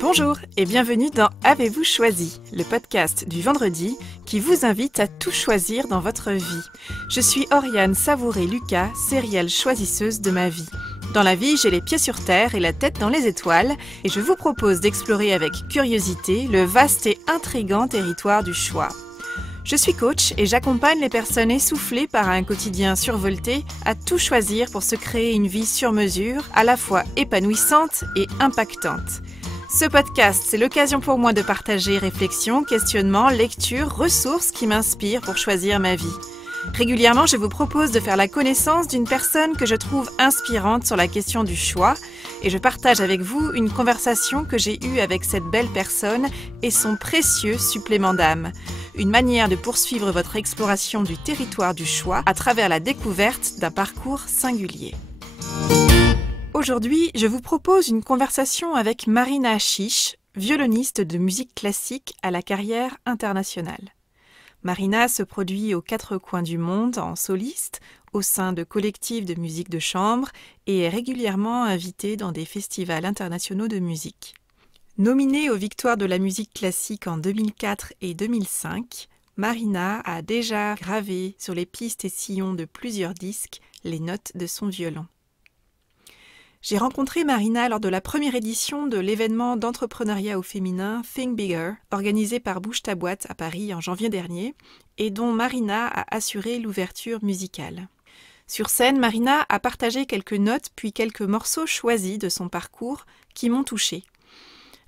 Bonjour et bienvenue dans Avez-vous choisi, le podcast du vendredi qui vous invite à tout choisir dans votre vie. Je suis Oriane Savouré-Lucas, sérielle choisisseuse de ma vie. Dans la vie, j'ai les pieds sur terre et la tête dans les étoiles et je vous propose d'explorer avec curiosité le vaste et intrigant territoire du choix. Je suis coach et j'accompagne les personnes essoufflées par un quotidien survolté à tout choisir pour se créer une vie sur mesure, à la fois épanouissante et impactante. Ce podcast, c'est l'occasion pour moi de partager réflexions, questionnements, lectures, ressources qui m'inspirent pour choisir ma vie. Régulièrement, je vous propose de faire la connaissance d'une personne que je trouve inspirante sur la question du choix et je partage avec vous une conversation que j'ai eue avec cette belle personne et son précieux supplément d'âme. Une manière de poursuivre votre exploration du territoire du choix à travers la découverte d'un parcours singulier. Aujourd'hui, je vous propose une conversation avec Marina Chiche, violoniste de musique classique à la carrière internationale. Marina se produit aux quatre coins du monde en soliste, au sein de collectifs de musique de chambre et est régulièrement invitée dans des festivals internationaux de musique. Nominée aux Victoires de la musique classique en 2004 et 2005, Marina a déjà gravé sur les pistes et sillons de plusieurs disques les notes de son violon. J'ai rencontré Marina lors de la première édition de l'événement d'entrepreneuriat au féminin Think Bigger, organisé par Bouge ta boîte à Paris en janvier dernier, et dont Marina a assuré l'ouverture musicale. Sur scène, Marina a partagé quelques notes puis quelques morceaux choisis de son parcours qui m'ont touchée.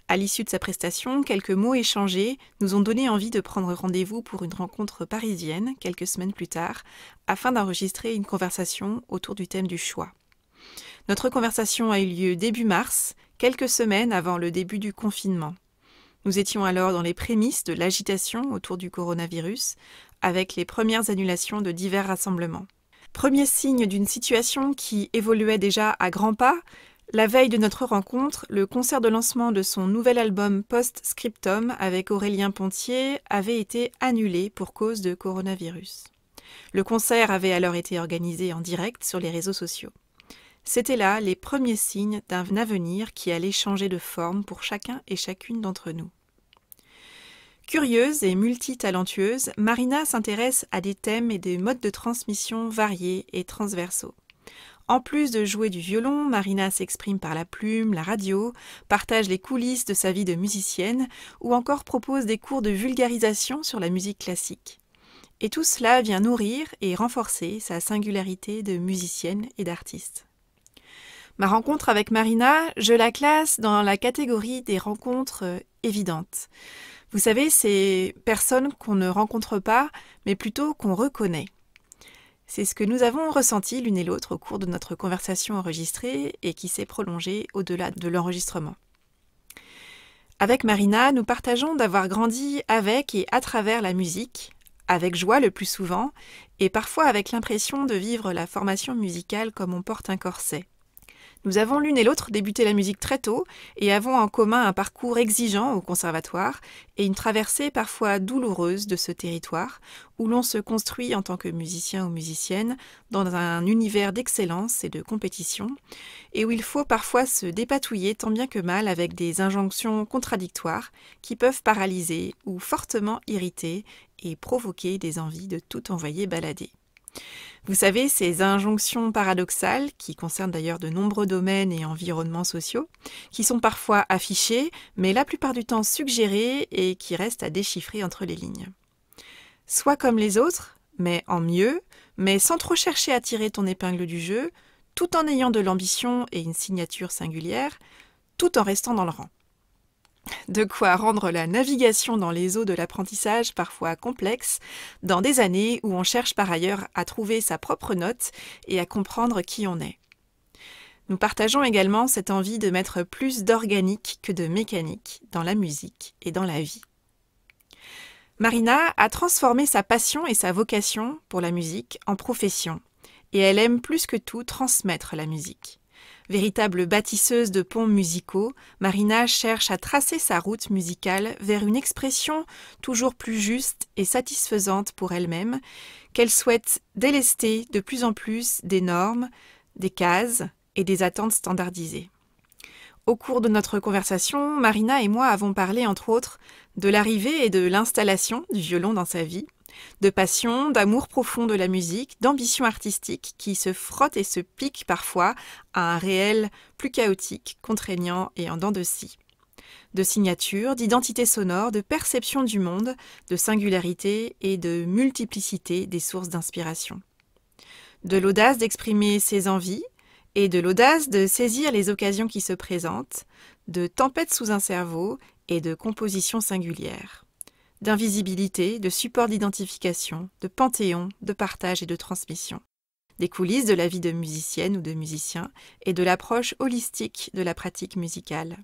À l'issue de sa prestation, quelques mots échangés nous ont donné envie de prendre rendez-vous pour une rencontre parisienne, quelques semaines plus tard, afin d'enregistrer une conversation autour du thème du choix. Notre conversation a eu lieu début mars, quelques semaines avant le début du confinement. Nous étions alors dans les prémices de l'agitation autour du coronavirus, avec les premières annulations de divers rassemblements. Premier signe d'une situation qui évoluait déjà à grands pas, la veille de notre rencontre, le concert de lancement de son nouvel album Post-Scriptum avec Aurélien Pontier avait été annulé pour cause de coronavirus. Le concert avait alors été organisé en direct sur les réseaux sociaux. C'étaient là les premiers signes d'un avenir qui allait changer de forme pour chacun et chacune d'entre nous. Curieuse et multitalentueuse, Marina s'intéresse à des thèmes et des modes de transmission variés et transversaux. En plus de jouer du violon, Marina s'exprime par la plume, la radio, partage les coulisses de sa vie de musicienne ou encore propose des cours de vulgarisation sur la musique classique. Et tout cela vient nourrir et renforcer sa singularité de musicienne et d'artiste. Ma rencontre avec Marina, je la classe dans la catégorie des rencontres évidentes. Vous savez, ces personnes qu'on ne rencontre pas, mais plutôt qu'on reconnaît. C'est ce que nous avons ressenti l'une et l'autre au cours de notre conversation enregistrée et qui s'est prolongée au-delà de l'enregistrement. Avec Marina, nous partageons d'avoir grandi avec et à travers la musique, avec joie le plus souvent, et parfois avec l'impression de vivre la formation musicale comme on porte un corset. Nous avons l'une et l'autre débuté la musique très tôt et avons en commun un parcours exigeant au conservatoire et une traversée parfois douloureuse de ce territoire où l'on se construit en tant que musicien ou musicienne dans un univers d'excellence et de compétition et où il faut parfois se dépatouiller tant bien que mal avec des injonctions contradictoires qui peuvent paralyser ou fortement irriter et provoquer des envies de tout envoyer balader. Vous savez, ces injonctions paradoxales, qui concernent d'ailleurs de nombreux domaines et environnements sociaux, qui sont parfois affichées, mais la plupart du temps suggérées et qui restent à déchiffrer entre les lignes. Sois comme les autres, mais en mieux, mais sans trop chercher à tirer ton épingle du jeu, tout en ayant de l'ambition et une signature singulière, tout en restant dans le rang. De quoi rendre la navigation dans les eaux de l'apprentissage parfois complexe, dans des années où on cherche par ailleurs à trouver sa propre note et à comprendre qui on est. Nous partageons également cette envie de mettre plus d'organique que de mécanique dans la musique et dans la vie. Marina a transformé sa passion et sa vocation pour la musique en profession, et elle aime plus que tout transmettre la musique. Véritable bâtisseuse de ponts musicaux, Marina cherche à tracer sa route musicale vers une expression toujours plus juste et satisfaisante pour elle-même, qu'elle souhaite délester de plus en plus des normes, des cases et des attentes standardisées. Au cours de notre conversation, Marina et moi avons parlé, entre autres, de l'arrivée et de l'installation du violon dans sa vie, de passion, d'amour profond de la musique, d'ambition artistique qui se frotte et se pique parfois à un réel plus chaotique, contraignant et en dents de scie. De signature, d'identité sonore, de perception du monde, de singularité et de multiplicité des sources d'inspiration. De l'audace d'exprimer ses envies et de l'audace de saisir les occasions qui se présentent, de tempête sous un cerveau et de composition singulière. D'invisibilité, de support d'identification, de panthéon, de partage et de transmission. Des coulisses de la vie de musicienne ou de musicien et de l'approche holistique de la pratique musicale.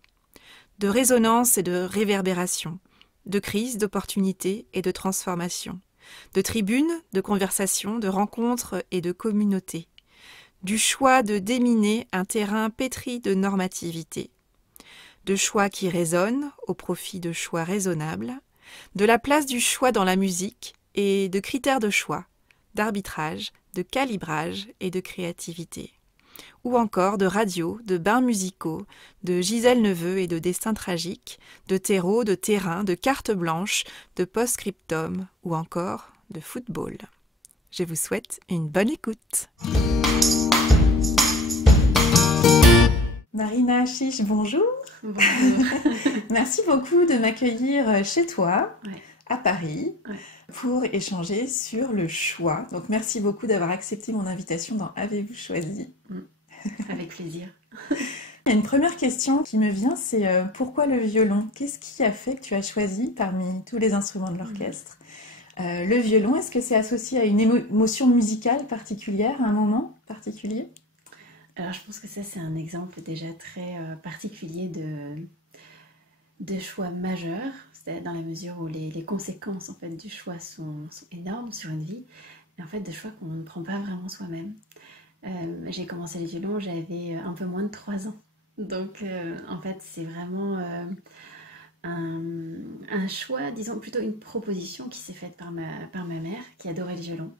De résonance et de réverbération, de crise, d'opportunité et de transformation, de tribunes, de conversations, de rencontres et de communautés, du choix de déminer un terrain pétri de normativité, de choix qui résonnent au profit de choix raisonnables, de la place du choix dans la musique et de critères de choix, d'arbitrage, de calibrage et de créativité. Ou encore de radio, de bains musicaux, de Gisèle Neveu et de destins tragiques, de terreau, de terrain, de cartes blanches, de post-scriptum ou encore de football. Je vous souhaite une bonne écoute. Marina Chiche, bonjour. Bonjour. Merci beaucoup de m'accueillir chez toi, Ouais. à Paris, Ouais. pour échanger sur le choix. Donc merci beaucoup d'avoir accepté mon invitation dans Avez-vous choisi ? Avec plaisir. Il y a une première question qui me vient, c'est pourquoi le violon ? Qu'est-ce qui a fait que tu as choisi parmi tous les instruments de l'orchestre le violon? Est-ce que c'est associé à une émotion musicale particulière, à un moment particulier ? Alors je pense que ça c'est un exemple déjà très particulier de choix majeur, c'est dans la mesure où les conséquences en fait du choix sont énormes sur une vie, et en fait de choix qu'on ne prend pas vraiment soi-même. J'ai commencé le violon, j'avais un peu moins de 3 ans, donc en fait c'est vraiment un choix, disons plutôt une proposition qui s'est faite par ma mère qui adorait le violon.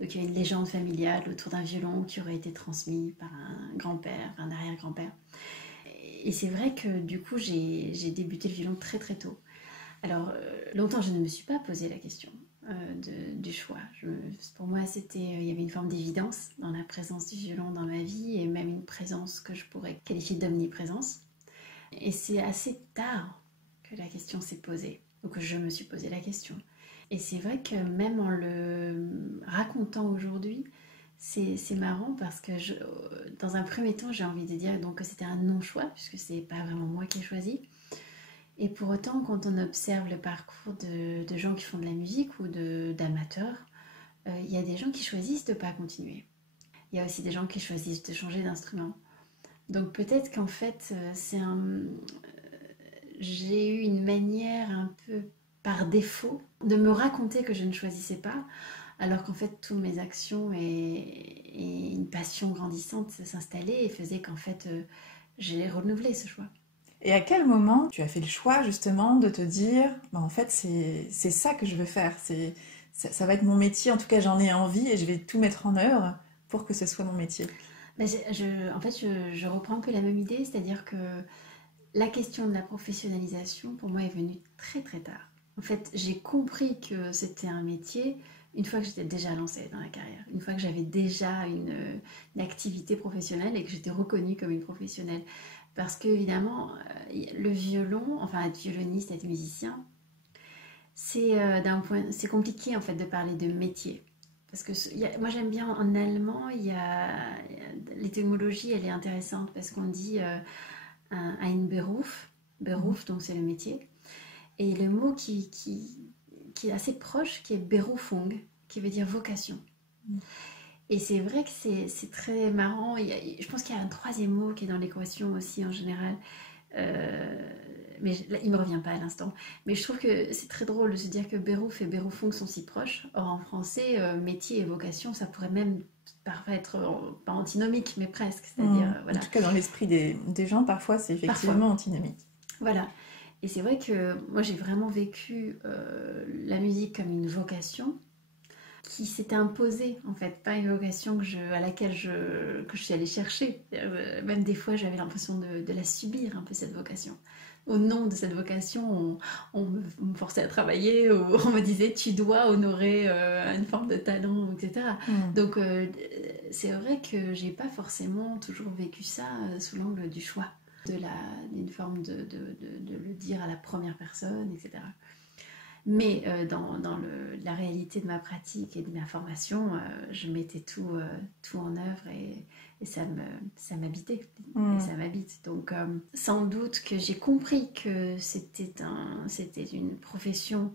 Donc il y a une légende familiale autour d'un violon qui aurait été transmis par un grand-père, un arrière-grand-père. Et c'est vrai que du coup j'ai débuté le violon très très tôt. Alors longtemps je ne me suis pas posé la question du choix. Pour moi il y avait une forme d'évidence dans la présence du violon dans ma vie et même une présence que je pourrais qualifier d'omniprésence. Et c'est assez tard que la question s'est posée, ou que je me suis posé la question. Et c'est vrai que même en le racontant aujourd'hui, c'est marrant parce que dans un premier temps, j'ai envie de dire donc que c'était un non-choix, puisque c'est pas vraiment moi qui ai choisi. Et pour autant, quand on observe le parcours de gens qui font de la musique ou d'amateurs, il y a des gens qui choisissent de ne pas continuer. Il y a aussi des gens qui choisissent de changer d'instrument. Donc peut-être qu'en fait, j'ai eu une manière un peu par défaut de me raconter que je ne choisissais pas, alors qu'en fait toutes mes actions et une passion grandissante s'installaient et faisaient qu'en fait j'ai renouvelé ce choix. Et à quel moment tu as fait le choix justement de te dire en fait c'est ça que je veux faire, ça va être mon métier, en tout cas j'en ai envie et je vais tout mettre en œuvre pour que ce soit mon métier. En fait je reprends un peu la même idée, c'est-à-dire que la question de la professionnalisation pour moi est venue très très tard. En fait j'ai compris que c'était un métier une fois que j'étais déjà lancée dans la carrière, une fois que j'avais déjà une activité professionnelle et que j'étais reconnue comme une professionnelle. Parce qu'évidemment, le violon, enfin être violoniste, être musicien, c'est compliqué en fait de parler de métier. Parce que moi j'aime bien en allemand, l'étymologie elle est intéressante parce qu'on dit ein Beruf, donc c'est le métier. Et le mot qui est assez proche, qui est Berufung, qui veut dire vocation. Et c'est vrai que c'est très marrant. Je pense qu'il y a un troisième mot qui est dans l'équation aussi en général. Mais là, il ne me revient pas à l'instant. Mais je trouve que c'est très drôle de se dire que Beruf et Berufung sont si proches. Or en français, métier et vocation, ça pourrait même parfois être pas antinomique, mais presque. C'est-à-dire, voilà. En tout cas, dans l'esprit des gens, parfois, c'est effectivement antinomique. Voilà. Et c'est vrai que moi, j'ai vraiment vécu la musique comme une vocation qui s'était imposée, en fait, pas une vocation à laquelle que je suis allée chercher. Même des fois, j'avais l'impression de la subir, un peu, cette vocation. Au nom de cette vocation, on me forçait à travailler, ou on me disait tu dois honorer une forme de talent, etc. Donc c'est vrai que j'ai pas forcément toujours vécu ça sous l'angle du choix, d'une forme de le dire à la première personne, etc. Mais dans la réalité de ma pratique et de ma formation, je mettais tout en œuvre et ça m'habitait et ça m'habite. Donc sans doute que j'ai compris que c'était une profession.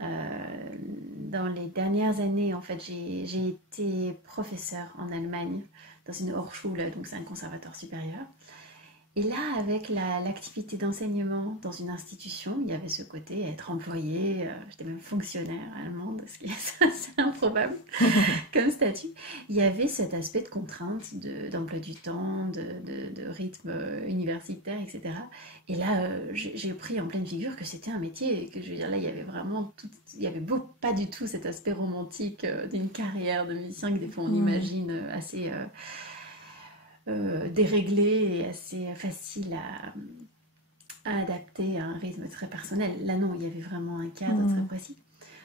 Dans les dernières années, en fait, j'ai été professeure en Allemagne dans une Hochschule, donc c'est un conservatoire supérieur. Et là, avec l'activité d'enseignement dans une institution, il y avait ce côté être employée, j'étais même fonctionnaire allemande, ce qui est assez improbable comme statut. Il y avait cet aspect de contrainte, d'emploi du temps, de rythme universitaire, etc. Et là, j'ai pris en pleine figure que c'était un métier, et que je veux dire, là, il y avait vraiment il y avait pas du tout cet aspect romantique d'une carrière de musicien que des fois on imagine assez... déréglé et assez facile à adapter à un rythme très personnel. Là non, il y avait vraiment un cadre très précis.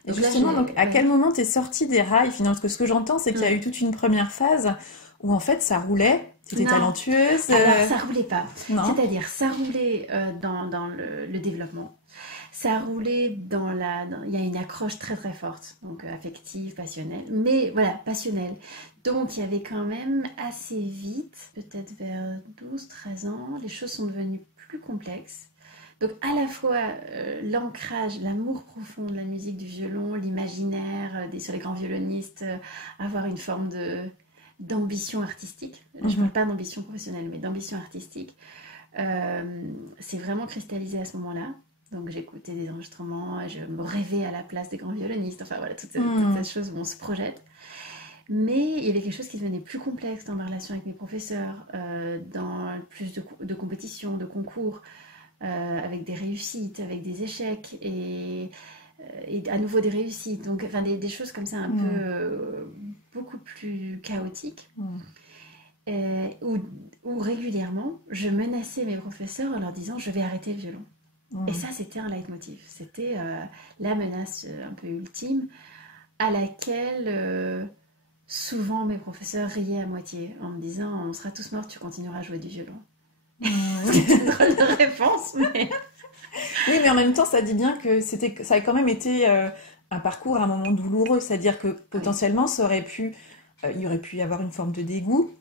Donc et justement, là, à quel moment t'es sortie des rails finalement? Parce que ce que j'entends, c'est qu'il y a eu toute une première phase où en fait ça roulait, t'étais talentueuse. Alors ça roulait pas. C'est-à-dire ça roulait dans le développement. Ça a roulé il y a une accroche très très forte, donc affective, passionnelle, mais voilà, passionnelle. Donc il y avait quand même assez vite, peut-être vers 12-13 ans, les choses sont devenues plus complexes. Donc à la fois l'ancrage, l'amour profond de la musique, du violon, l'imaginaire sur les grands violonistes, avoir une forme d'ambition artistique. Je ne parle pas d'ambition professionnelle, mais d'ambition artistique. C'est vraiment cristallisé à ce moment-là. Donc j'écoutais des enregistrements, je me rêvais à la place des grands violonistes, enfin voilà, toutes ces choses où on se projette. Mais il y avait quelque chose qui devenait plus complexe dans ma relation avec mes professeurs, dans plus de compétitions, de concours, avec des réussites, avec des échecs et à nouveau des réussites. Donc enfin, des choses comme ça un peu beaucoup plus chaotiques. Où régulièrement, je menaçais mes professeurs en leur disant « je vais arrêter le violon ». Et ça, c'était un leitmotiv. C'était la menace un peu ultime à laquelle souvent mes professeurs riaient à moitié en me disant « on sera tous morts, tu continueras à jouer du violon ». C'est une drôle de réponse, mais... Oui, mais en même temps, ça dit bien que ça a quand même été un parcours à un moment douloureux. C'est-à-dire que potentiellement, il y aurait pu y avoir une forme de dégoût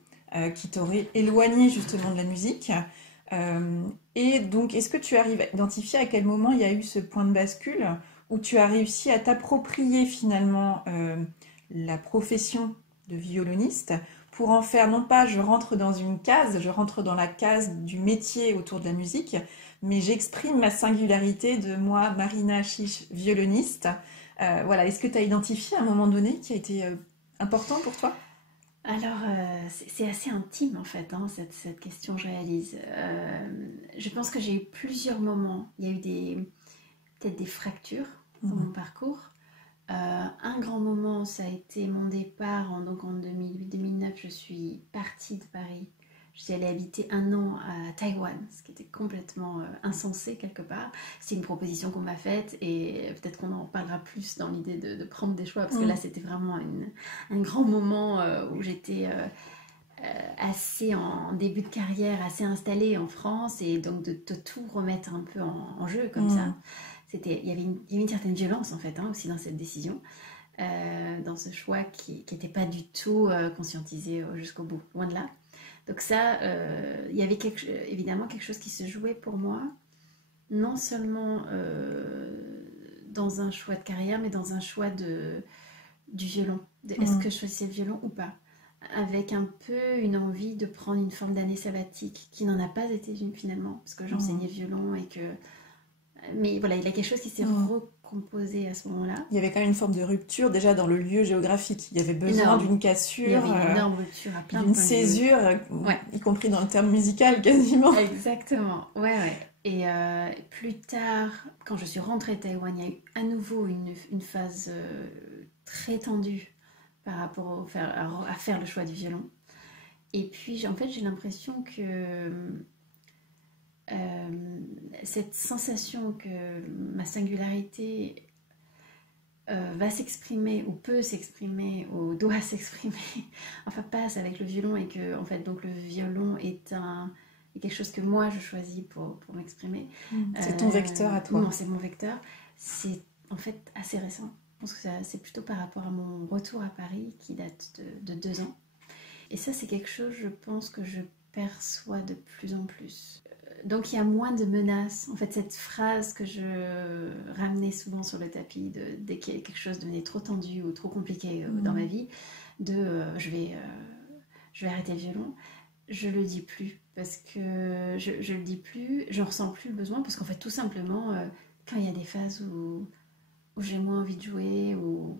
qui t'aurait éloigné justement de la musique. Et donc, est-ce que tu arrives à identifier à quel moment il y a eu ce point de bascule où tu as réussi à t'approprier finalement la profession de violoniste pour en faire, non pas je rentre dans une case, je rentre dans la case du métier autour de la musique, mais j'exprime ma singularité de moi, Marina Chiche, violoniste. Voilà, est-ce que tu as identifié à un moment donné qui a été important pour toi ? Alors, c'est assez intime en fait, hein, cette question, je réalise. Je pense que j'ai eu plusieurs moments. Il y a eu peut-être des fractures dans mon parcours. Un grand moment, ça a été mon départ en 2008-2009. Je suis partie de Paris. Je suis allée habiter 1 an à Taïwan, ce qui était complètement insensé quelque part. C'est une proposition qu'on m'a faite et peut-être qu'on en parlera plus dans l'idée de prendre des choix, parce que là c'était vraiment un grand moment où j'étais assez en début de carrière, assez installée en France, et donc de tout remettre un peu en jeu comme ça. Il y avait une certaine violence en fait aussi dans cette décision. Dans ce choix qui n'était pas du tout conscientisé jusqu'au bout, loin de là. Donc ça, il y avait évidemment quelque chose qui se jouait pour moi, non seulement dans un choix de carrière, mais dans un choix du violon. Est-ce que je choisissais le violon ou pas ? Avec un peu une envie de prendre une forme d'année sabbatique, qui n'en a pas été une finalement, parce que j'enseignais le violon et que... Mais voilà, il y a quelque chose qui s'est recomposé à ce moment-là. Il y avait quand même une forme de rupture déjà dans le lieu géographique. Il y avait besoin d'une cassure. Il y avait une énorme rupture à plein de d'une points césure, y compris dans le terme musical quasiment. Exactement, ouais. Et plus tard, quand je suis rentrée de Taïwan, il y a eu à nouveau une phase très tendue par rapport à faire le choix du violon. Et puis, en fait, j'ai l'impression que cette sensation que ma singularité va s'exprimer ou peut s'exprimer ou doit s'exprimer, enfin passe avec le violon, et que en fait donc le violon est quelque chose que moi je choisis pour m'exprimer. C'est ton vecteur à toi. Non, c'est mon vecteur. C'est en fait assez récent. Je pense que c'est plutôt par rapport à mon retour à Paris qui date de 2 ans. Et ça, c'est quelque chose, je pense, que je perçois de plus en plus. Donc il y a moins de menaces. En fait, cette phrase que je ramenais souvent sur le tapis, dès que quelque chose devenait trop tendu ou trop compliqué dans ma vie, je vais arrêter le violon, je le dis plus. Parce que je le dis plus, je ressens plus le besoin, parce qu'en fait, tout simplement, quand il y a des phases où j'ai moins envie de jouer, ou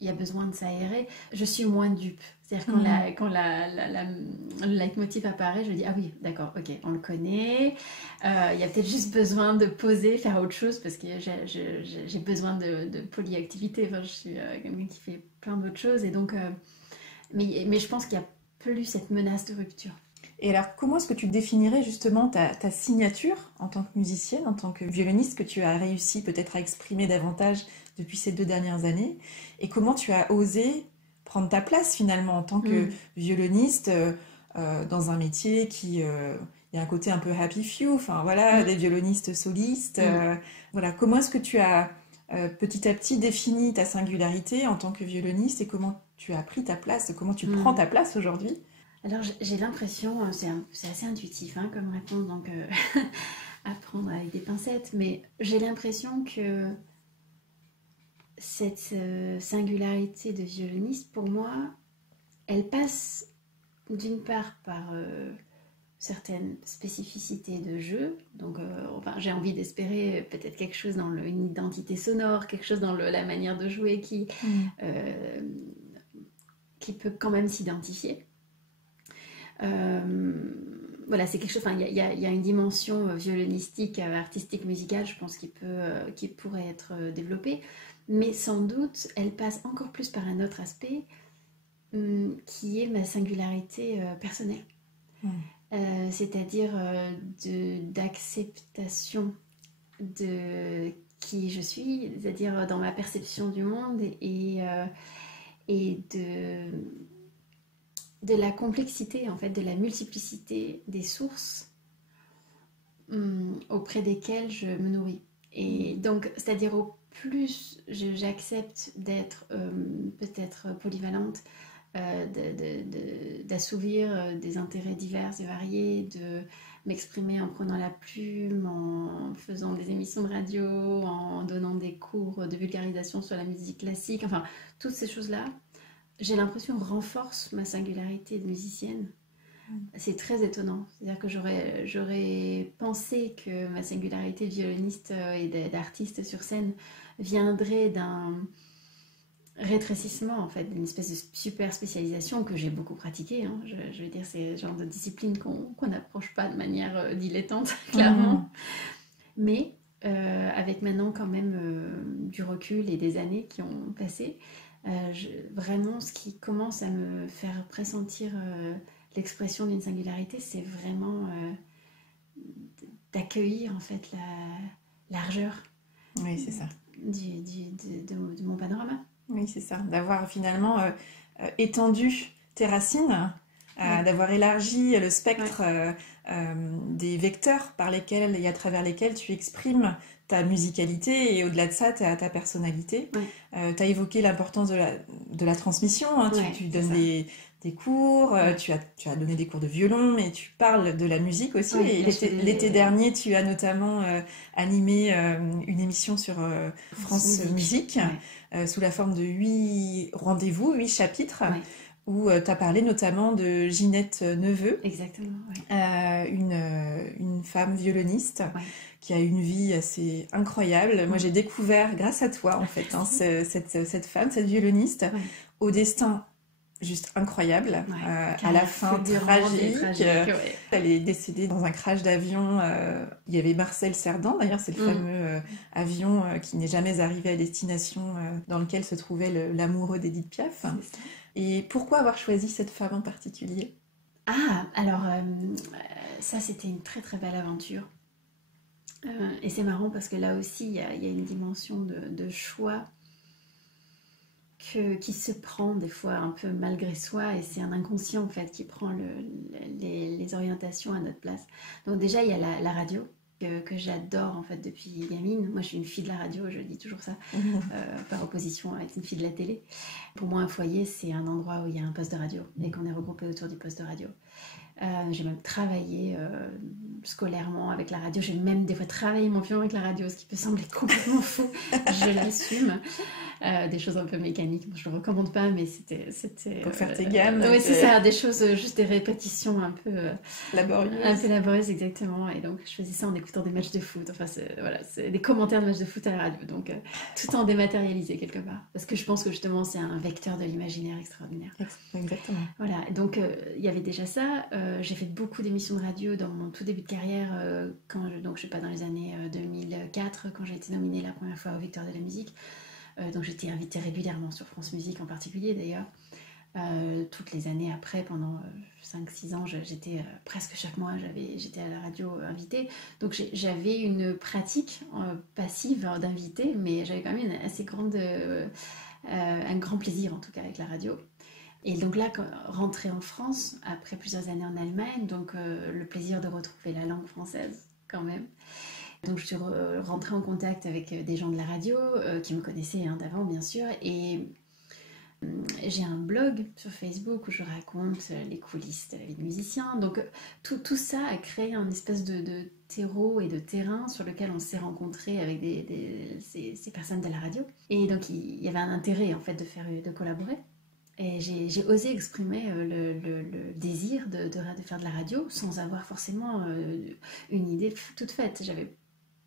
il y a besoin de s'aérer, je suis moins dupe. C'est-à-dire quand le leitmotiv apparaît, je dis ah oui, d'accord, ok, on le connaît. Il y a peut-être juste besoin de poser, faire autre chose, parce que j'ai besoin de polyactivité. Enfin, je suis quelqu'un qui fait plein d'autres choses, et donc, mais je pense qu'il n'y a plus cette menace de rupture. Et alors, comment est-ce que tu définirais justement ta signature en tant que musicienne, en tant que violoniste, que tu as réussi peut-être à exprimer davantage depuis ces 2 dernières années, et comment tu as osé prendre ta place finalement en tant que violoniste dans un métier qui... il y a un côté un peu happy few, enfin voilà, des violonistes solistes. Voilà, comment est-ce que tu as petit à petit défini ta singularité en tant que violoniste, et comment tu as pris ta place, comment tu prends ta place aujourd'hui? Alors j'ai l'impression, c'est assez intuitif comme réponse, donc à prendre avec des pincettes, mais j'ai l'impression que cette singularité de violoniste, pour moi, elle passe d'une part par certaines spécificités de jeu, donc enfin, j'ai envie d'espérer peut-être quelque chose dans une identité sonore, quelque chose dans la manière de jouer qui peut quand même s'identifier. Voilà, c'est quelque chose. Il y a une dimension violonistique, artistique, musicale, je pense, qui pourrait être développée, mais sans doute, elle passe encore plus par un autre aspect, qui est ma singularité personnelle. C'est-à-dire d'acceptation de qui je suis, c'est-à-dire dans ma perception du monde, et de la complexité, en fait, de la multiplicité des sources auprès desquelles je me nourris. Et donc, c'est-à-dire au plus j'accepte d'être peut-être polyvalente, d'assouvir des intérêts divers et variés, de m'exprimer en prenant la plume, en faisant des émissions de radio, en donnant des cours de vulgarisation sur la musique classique, enfin, toutes ces choses-là, j'ai l'impression renforce ma singularité de musicienne. C'est très étonnant. C'est-à-dire que j'aurais pensé que ma singularité de violoniste et d'artiste sur scène viendrait d'un rétrécissement, en fait, d'une espèce de super spécialisation que j'ai beaucoup pratiquée. Je veux dire, c'est le genre de discipline qu'on n'approche pas de manière dilettante, clairement. Mais avec maintenant quand même du recul et des années qui ont passé, vraiment, ce qui commence à me faire pressentir l'expression d'une singularité, c'est vraiment d'accueillir, en fait, la largeur c'est ça. de mon panorama. Oui, c'est ça. D'avoir finalement étendu tes racines, d'avoir élargi le spectre des vecteurs par lesquels et à travers lesquels tu exprimes ta musicalité, et au-delà de ça, ta personnalité. Tu as évoqué l'importance de la transmission. Tu donnes des cours, tu as donné des cours de violon, mais tu parles de la musique aussi. Et l'été dernier, tu as notamment animé une émission sur France Musique, sous la forme de 8 rendez-vous, 8 chapitres. Où tu as parlé notamment de Ginette Neveu. Exactement, une femme violoniste qui a une vie assez incroyable. Moi, j'ai découvert, grâce à toi, en fait, cette femme, cette violoniste, au destin juste incroyable, Ouais, à la fin tragique. Ouais. Elle est décédée dans un crash d'avion. Il y avait Marcel Cerdan, d'ailleurs, c'est le fameux avion qui n'est jamais arrivé à destination, dans lequel se trouvait l'amoureux d'Edith Piaf. Et pourquoi avoir choisi cette femme en particulier? Ah, alors ça c'était une très très belle aventure. Et c'est marrant parce que là aussi il y a une dimension de choix qui se prend des fois un peu malgré soi, et c'est un inconscient en fait qui prend les orientations à notre place. Donc déjà il y a la radio que j'adore en fait depuis gamine. Moi je suis une fille de la radio, je dis toujours ça, par opposition avec une fille de la télé. Pour moi un foyer c'est un endroit où il y a un poste de radio et qu'on est regroupé autour du poste de radio. J'ai même travaillé scolairement avec la radio. J'ai même des fois travaillé mon violon avec la radio, ce qui peut sembler complètement fou. Je l'assume. Des choses un peu mécaniques. Bon, je le recommande pas, mais c'était pour faire tes gammes. Oui, c'est ça. Des choses, juste des répétitions un peu laborieuses. Un peu laborieuses, exactement. Et donc, je faisais ça en écoutant des matchs de foot. Enfin, c'est des commentaires de matchs de foot à la radio. Donc, tout en dématérialisé quelque part. Parce que je pense que justement, c'est un vecteur de l'imaginaire extraordinaire. Exactement. Voilà. Donc, il y avait déjà ça. J'ai fait beaucoup d'émissions de radio dans mon tout début de carrière. Donc, je sais pas, dans les années 2004, quand j'ai été nominée la première fois aux Victoires de la musique. Donc j'étais invitée régulièrement sur France Musique en particulier d'ailleurs. Toutes les années après, pendant 5-6 ans, j'étais presque chaque mois, j'étais à la radio invitée. Donc j'avais une pratique passive d'invité, mais j'avais quand même un grand plaisir en tout cas avec la radio. Et donc là, rentrer en France, après plusieurs années en Allemagne, donc le plaisir de retrouver la langue française quand même. Donc je suis rentrée en contact avec des gens de la radio qui me connaissaient d'avant bien sûr, et j'ai un blog sur Facebook où je raconte les coulisses de la vie de musicien. Donc tout ça a créé un espèce de terreau et de terrain sur lequel on s'est rencontrés avec ces personnes de la radio. Et donc il y avait un intérêt en fait de collaborer. Et j'ai osé exprimer le désir de faire de la radio sans avoir forcément une idée toute faite. J'avais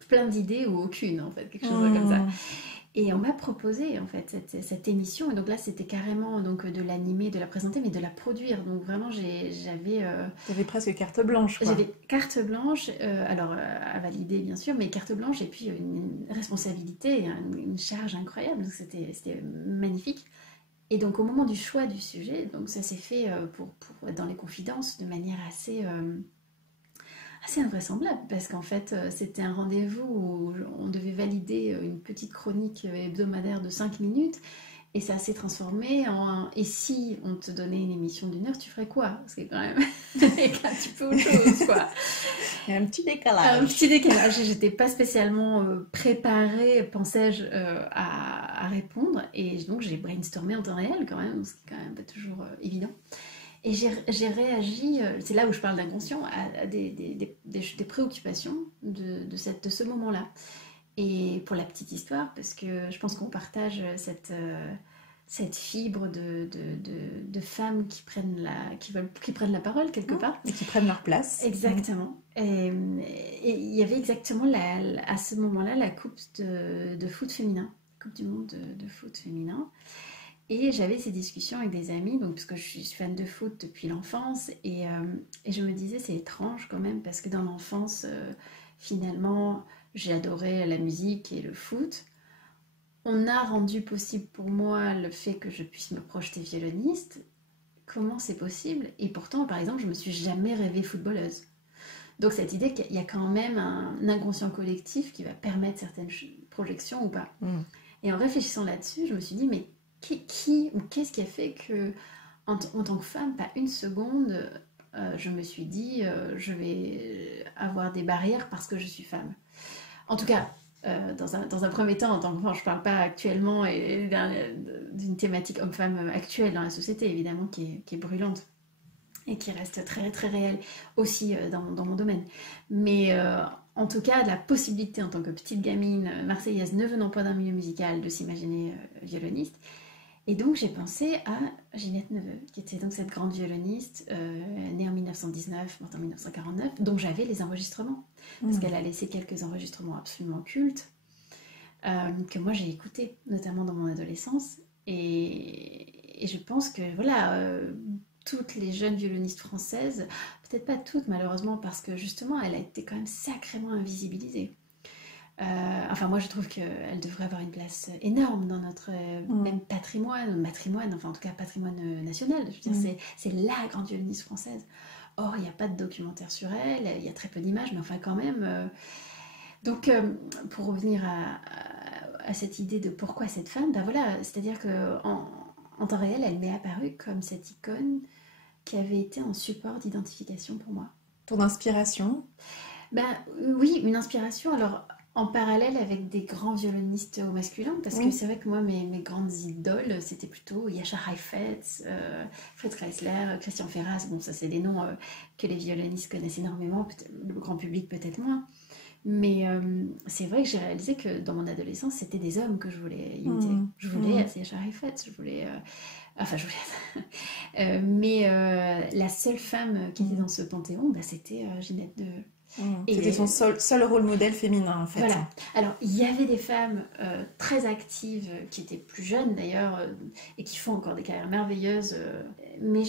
plein d'idées ou aucune en fait, quelque chose comme ça. Et on m'a proposé en fait cette émission, et donc là c'était carrément donc de l'animer, de la présenter, mais de la produire. Donc vraiment j'avais t'avais presque carte blanche, quoi. J'avais carte blanche, alors à valider bien sûr, mais carte blanche, et puis une responsabilité, une charge incroyable. Donc c'était magnifique. Et donc au moment du choix du sujet, donc ça s'est fait pour dans les confidences de manière assez invraisemblable, parce qu'en fait c'était un rendez-vous où on devait valider une petite chronique hebdomadaire de 5 minutes, et ça s'est transformé en et si on te donnait une émission d'1 heure, tu ferais quoi? Parce que quand même avec un petit peu autre chose, quoi. Il y a un petit décalage. J'étais pas spécialement préparée, pensais-je, à répondre, et donc j'ai brainstormé en temps réel quand même, ce qui est quand même pas toujours évident. Et j'ai réagi, c'est là où je parle d'inconscient, à des préoccupations de ce moment-là. Et pour la petite histoire, parce que je pense qu'on partage cette fibre de femmes qui prennent la parole quelque part. Et qui prennent leur place. Exactement. Et il y avait exactement à ce moment-là la coupe de foot féminin, Coupe du monde de foot féminin. Et j'avais ces discussions avec des amis, donc, parce que je suis fan de foot depuis l'enfance, et je me disais c'est étrange quand même, parce que dans l'enfance, finalement, j'ai adoré la musique et le foot. On a rendu possible pour moi le fait que je puisse me projeter violoniste. Comment c'est possible? Et pourtant, par exemple, je me suis jamais rêvée footballeuse. Donc cette idée qu'il y a quand même un inconscient collectif qui va permettre certaines projections ou pas. Et en réfléchissant là-dessus, je me suis dit, mais qu'est-ce qui a fait que, en tant que femme, pas une seconde, je me suis dit, je vais avoir des barrières parce que je suis femme. En tout cas, dans un premier temps, en tant que femme, je ne parle pas actuellement d'une thématique homme-femme actuelle dans la société, évidemment, qui est brûlante et qui reste très, très réelle aussi dans mon domaine. Mais en tout cas, la possibilité en tant que petite gamine marseillaise ne venant pas d'un milieu musical de s'imaginer violoniste. Et donc j'ai pensé à Ginette Neveu, qui était donc cette grande violoniste, née en 1919, morte en 1949, dont j'avais les enregistrements. Parce qu'elle a laissé quelques enregistrements absolument cultes, que moi j'ai écoutés, notamment dans mon adolescence. Et et je pense que voilà, toutes les jeunes violonistes françaises, peut-être pas toutes malheureusement, parce que justement elle a été quand même sacrément invisibilisée. Enfin, moi je trouve qu'elle devrait avoir une place énorme dans notre même matrimoine, enfin en tout cas patrimoine national. Je veux dire, c'est la grande violoniste française. Or, il n'y a pas de documentaire sur elle, il y a très peu d'images, mais enfin quand même. Donc, pour revenir à cette idée de pourquoi cette femme, ben voilà, c'est-à-dire qu'en temps réel, elle m'est apparue comme cette icône qui avait été un support d'identification pour moi. Ton inspiration? Ben oui, une inspiration. Alors, en parallèle avec des grands violonistes au masculin, parce que c'est vrai que moi, mes grandes idoles, c'était plutôt Jascha Heifetz, Fritz Kreisler, Christian Ferras. Bon, ça, c'est des noms que les violonistes connaissent énormément, le grand public peut-être moins. Mais c'est vrai que j'ai réalisé que dans mon adolescence, c'était des hommes que je voulais imiter. Je voulais être Jascha Heifetz, je voulais... mais la seule femme qui était dans ce panthéon, bah, c'était Ginette de... C'était son seul rôle modèle féminin, en fait. Voilà. Alors, il y avait des femmes très actives, qui étaient plus jeunes d'ailleurs, et qui font encore des carrières merveilleuses, mais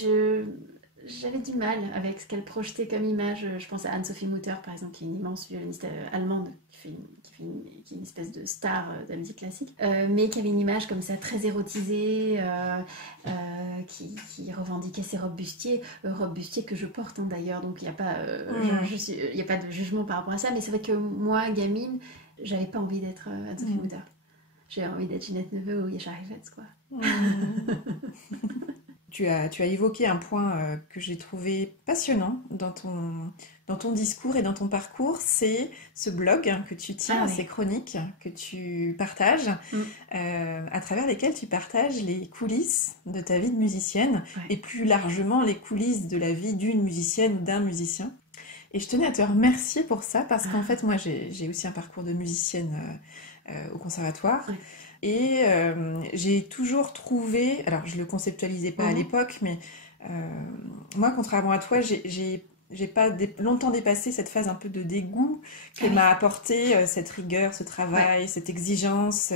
j'avais du mal avec ce qu'elle projetait comme image. Je pense à Anne-Sophie Mutter, par exemple, qui est une immense violoniste allemande, qui est une espèce de star de la musique classique, mais qui avait une image comme ça très érotisée, qui revendiquait ses robes bustiers que je porte d'ailleurs, donc il n'y a pas, y a pas de jugement par rapport à ça, mais c'est vrai que moi, gamine, j'avais pas envie d'être Anne-Sophie Mutter. J'avais envie d'être Ginette Neveu ou Jascha Heifetz, quoi. Tu as évoqué un point que j'ai trouvé passionnant dans ton discours et dans ton parcours, c'est ce blog que tu tiens, ces chroniques que tu partages, à travers lesquelles tu partages les coulisses de ta vie de musicienne, et plus largement les coulisses de la vie d'une musicienne ou d'un musicien. Et je tenais à te remercier pour ça, parce qu'en fait, moi, j'ai aussi un parcours de musicienne au conservatoire. Et j'ai toujours trouvé, alors je le conceptualisais pas à l'époque, mais moi, contrairement à toi, j'ai pas longtemps dépassé cette phase un peu de dégoût que m'a apporté cette rigueur, ce travail, cette exigence,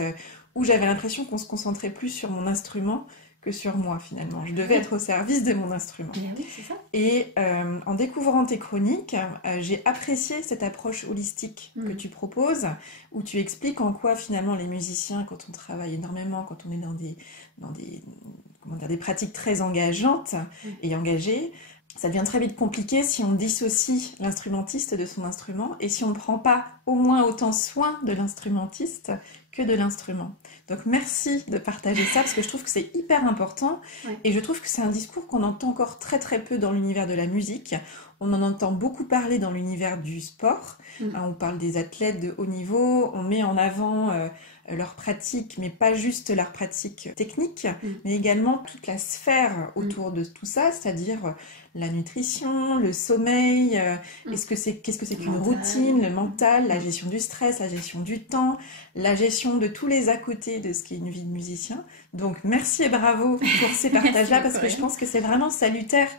où j'avais l'impression qu'on se concentrait plus sur mon instrument que sur moi, finalement. Je devais être au service de mon instrument. Oui, c'est ça. Et en découvrant tes chroniques, j'ai apprécié cette approche holistique que tu proposes, où tu expliques en quoi, finalement, les musiciens, quand on travaille énormément, quand on est dans des pratiques très engageantes et engagées, ça devient très vite compliqué si on dissocie l'instrumentiste de son instrument et si on ne prend pas au moins autant soin de l'instrumentiste que de l'instrument. Donc merci de partager ça, parce que je trouve que c'est hyper important, et je trouve que c'est un discours qu'on entend encore très très peu dans l'univers de la musique. On en entend beaucoup parler dans l'univers du sport. On parle des athlètes de haut niveau, on met en avant leur pratique, mais pas juste leur pratique technique, mais également toute la sphère autour de tout ça, c'est-à-dire la nutrition, le sommeil, qu'est-ce que c'est qu'une routine, le mental, la gestion du stress, la gestion du temps, la gestion de tous les à côté de ce qu'est une vie de musicien. Donc merci et bravo pour ces partages-là, parce que je pense que c'est vraiment salutaire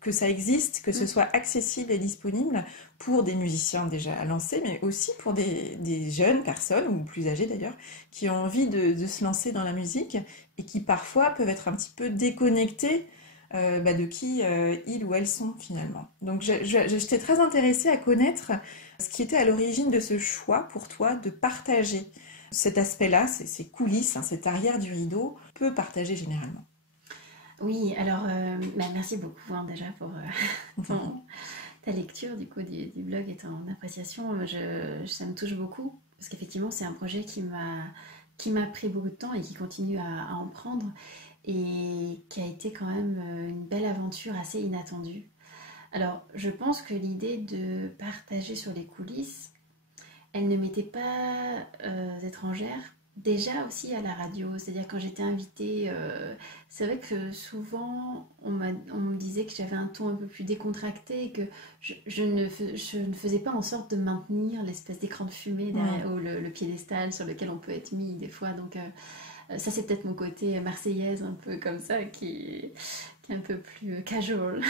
que ça existe, que ce soit accessible et disponible pour des musiciens déjà lancés, mais aussi pour des jeunes personnes, ou plus âgées d'ailleurs, qui ont envie de se lancer dans la musique et qui parfois peuvent être un petit peu déconnectés de qui ils ou elles sont finalement. Donc j'étais très intéressée à connaître ce qui était à l'origine de ce choix pour toi de partager cet aspect-là, ces coulisses, cet arrière du rideau, peu partagé généralement. Oui, alors merci beaucoup déjà pour ta lecture du blog et ton appréciation. Ça me touche beaucoup, parce qu'effectivement c'est un projet qui m'a pris beaucoup de temps et qui continue à en prendre, et qui a été quand même une belle aventure assez inattendue. Alors je pense que l'idée de partager sur les coulisses, elle ne m'était pas étrangère. Déjà aussi à la radio, c'est-à-dire quand j'étais invitée, c'est vrai que souvent on me disait que j'avais un ton un peu plus décontracté, et que je ne faisais pas en sorte de maintenir l'espèce d'écran de fumée derrière, ou le piédestal sur lequel on peut être mis des fois. Donc ça, c'est peut-être mon côté marseillaise un peu comme ça, qui est un peu plus casual.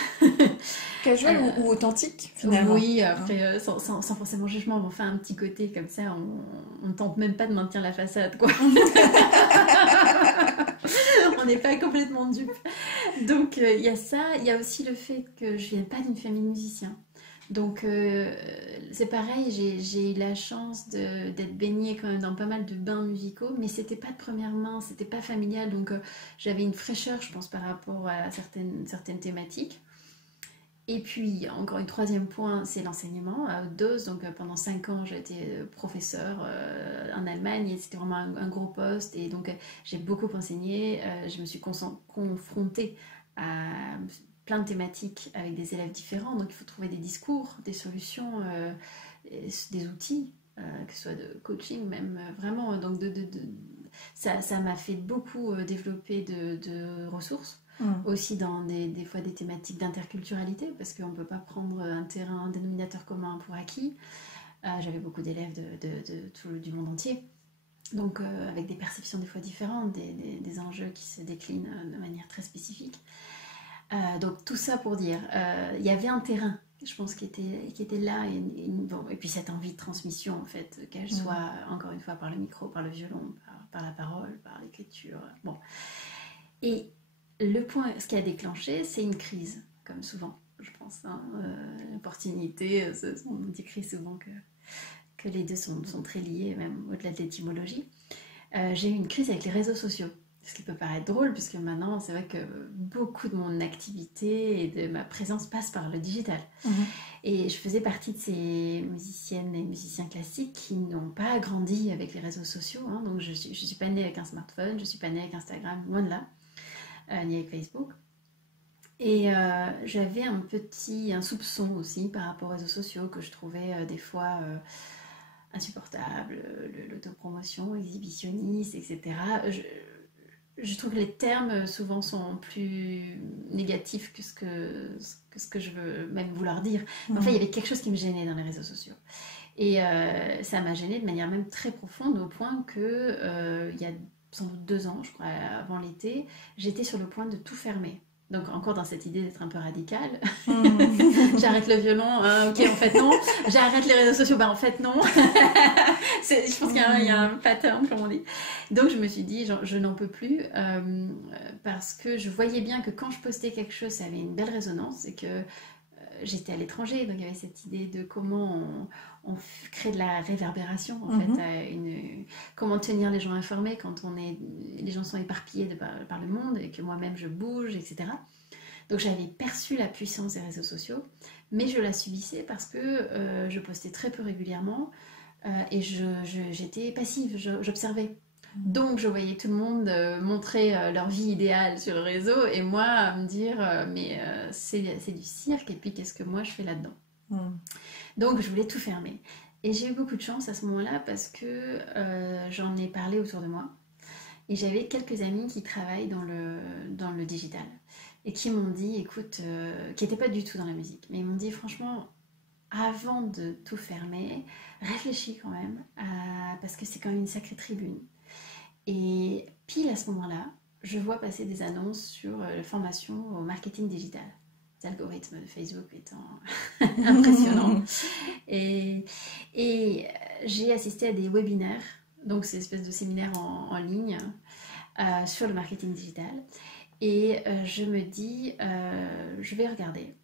Casual ou authentique, finalement. Oui, après, sans forcément jugement, mais enfin un petit côté comme ça, on ne tente même pas de maintenir la façade, quoi. on n'est pas complètement dupe. Donc il y a ça, il y a aussi le fait que je viens pas d'une famille de musiciens. Donc c'est pareil, j'ai eu la chance d'être baignée quand même dans pas mal de bains musicaux, mais c'était pas de première main, c'était pas familial, donc j'avais une fraîcheur, je pense, par rapport à certaines thématiques. Et puis, encore un troisième point, c'est l'enseignement à haute dose. Donc, pendant 5 ans, j'ai été professeur en Allemagne et c'était vraiment un gros poste. Et donc, j'ai beaucoup enseigné. Je me suis confrontée à plein de thématiques avec des élèves différents. Donc, il faut trouver des discours, des solutions, des outils, que ce soit de coaching même, vraiment. Donc, ça m'a fait beaucoup développer de ressources. Aussi dans des fois des thématiques d'interculturalité, parce qu'on ne peut pas prendre un dénominateur commun pour acquis. J'avais beaucoup d'élèves du monde entier, donc avec des perceptions des fois différentes, des enjeux qui se déclinent de manière très spécifique. Donc tout ça pour dire, il y avait un terrain, je pense, qui était là, et puis cette envie de transmission, en fait, qu'elle soit, encore une fois, par le micro, par le violon, par la parole, par l'écriture. Bon. Et ce qui a déclenché, c'est une crise, comme souvent, je pense. L'opportunité, on décrit souvent que les deux sont très liés, même au-delà de l'étymologie. J'ai eu une crise avec les réseaux sociaux, ce qui peut paraître drôle, puisque maintenant, c'est vrai que beaucoup de mon activité et de ma présence passe par le digital. Et je faisais partie de ces musiciennes et musiciens classiques qui n'ont pas grandi avec les réseaux sociaux. Donc, je suis pas née avec un smartphone, je suis pas née avec Instagram, loin de là. Ni avec Facebook. Et j'avais un soupçon aussi par rapport aux réseaux sociaux que je trouvais des fois insupportable, l'autopromotion, exhibitionniste, etc. Je trouve que les termes souvent sont plus négatifs que ce que je veux même vouloir dire. Enfin, il y avait quelque chose qui me gênait dans les réseaux sociaux. Et ça m'a gênée de manière même très profonde, au point que il y a sans doute 2 ans, je crois, avant l'été, j'étais sur le point de tout fermer. Donc encore dans cette idée d'être un peu radicale. J'arrête le violon, ok, en fait non. J'arrête les réseaux sociaux, en fait non. Je pense qu'il y a un pattern, comme on dit. Donc je me suis dit, je n'en peux plus, parce que je voyais bien que quand je postais quelque chose, ça avait une belle résonance, et que j'étais à l'étranger, donc il y avait cette idée de comment on crée de la réverbération, en fait, comment tenir les gens informés quand les gens sont éparpillés par le monde, et que moi-même je bouge, etc. Donc j'avais perçu la puissance des réseaux sociaux, mais je la subissais parce que je postais très peu régulièrement, et j'étais passive, j'observais. Donc je voyais tout le monde montrer leur vie idéale sur le réseau, et moi me dire mais c'est du cirque, et puis qu'est-ce que moi je fais là-dedans. Donc je voulais tout fermer. Et j'ai eu beaucoup de chance à ce moment-là, parce que j'en ai parlé autour de moi, et j'avais quelques amis qui travaillent dans le digital, et qui m'ont dit, écoute, qui n'étaient pas du tout dans la musique, mais ils m'ont dit, franchement, avant de tout fermer, réfléchis quand même, parce que c'est quand même une sacrée tribune. Et pile à ce moment-là, je vois passer des annonces sur la formation au marketing digital. Les algorithmes de Facebook étant impressionnants. Et j'ai assisté à des webinaires, donc c'est une espèce de séminaire en ligne sur le marketing digital. Et je me dis, je vais regarder.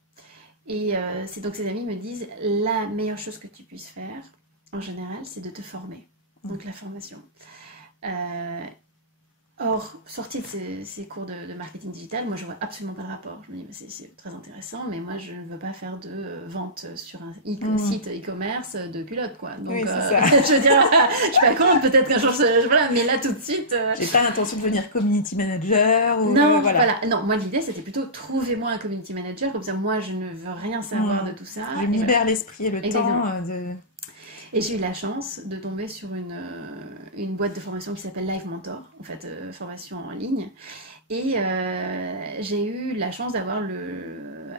Et c'est donc ces amis me disent, la meilleure chose que tu puisses faire, en général, c'est de te former. Donc la formation. Or, sortie de ces cours de marketing digital, moi je vois absolument pas le rapport. Je me dis, mais c'est très intéressant, mais moi je ne veux pas faire de vente sur un site e-commerce de culottes, quoi. Donc, oui, c'est ça. Je veux dire, je suis pas contre, peut-être qu'un jour, voilà, mais là tout de suite. J'ai pas l'intention de devenir community manager ou. Non, voilà. Non, moi l'idée c'était plutôt trouvez-moi un community manager, comme ça moi je ne veux rien savoir de tout ça. Je me libère l'esprit et le exactement. temps de. Et j'ai eu la chance de tomber sur une boîte de formation qui s'appelle Live Mentor, en fait, formation en ligne. Et j'ai eu la chance d'avoir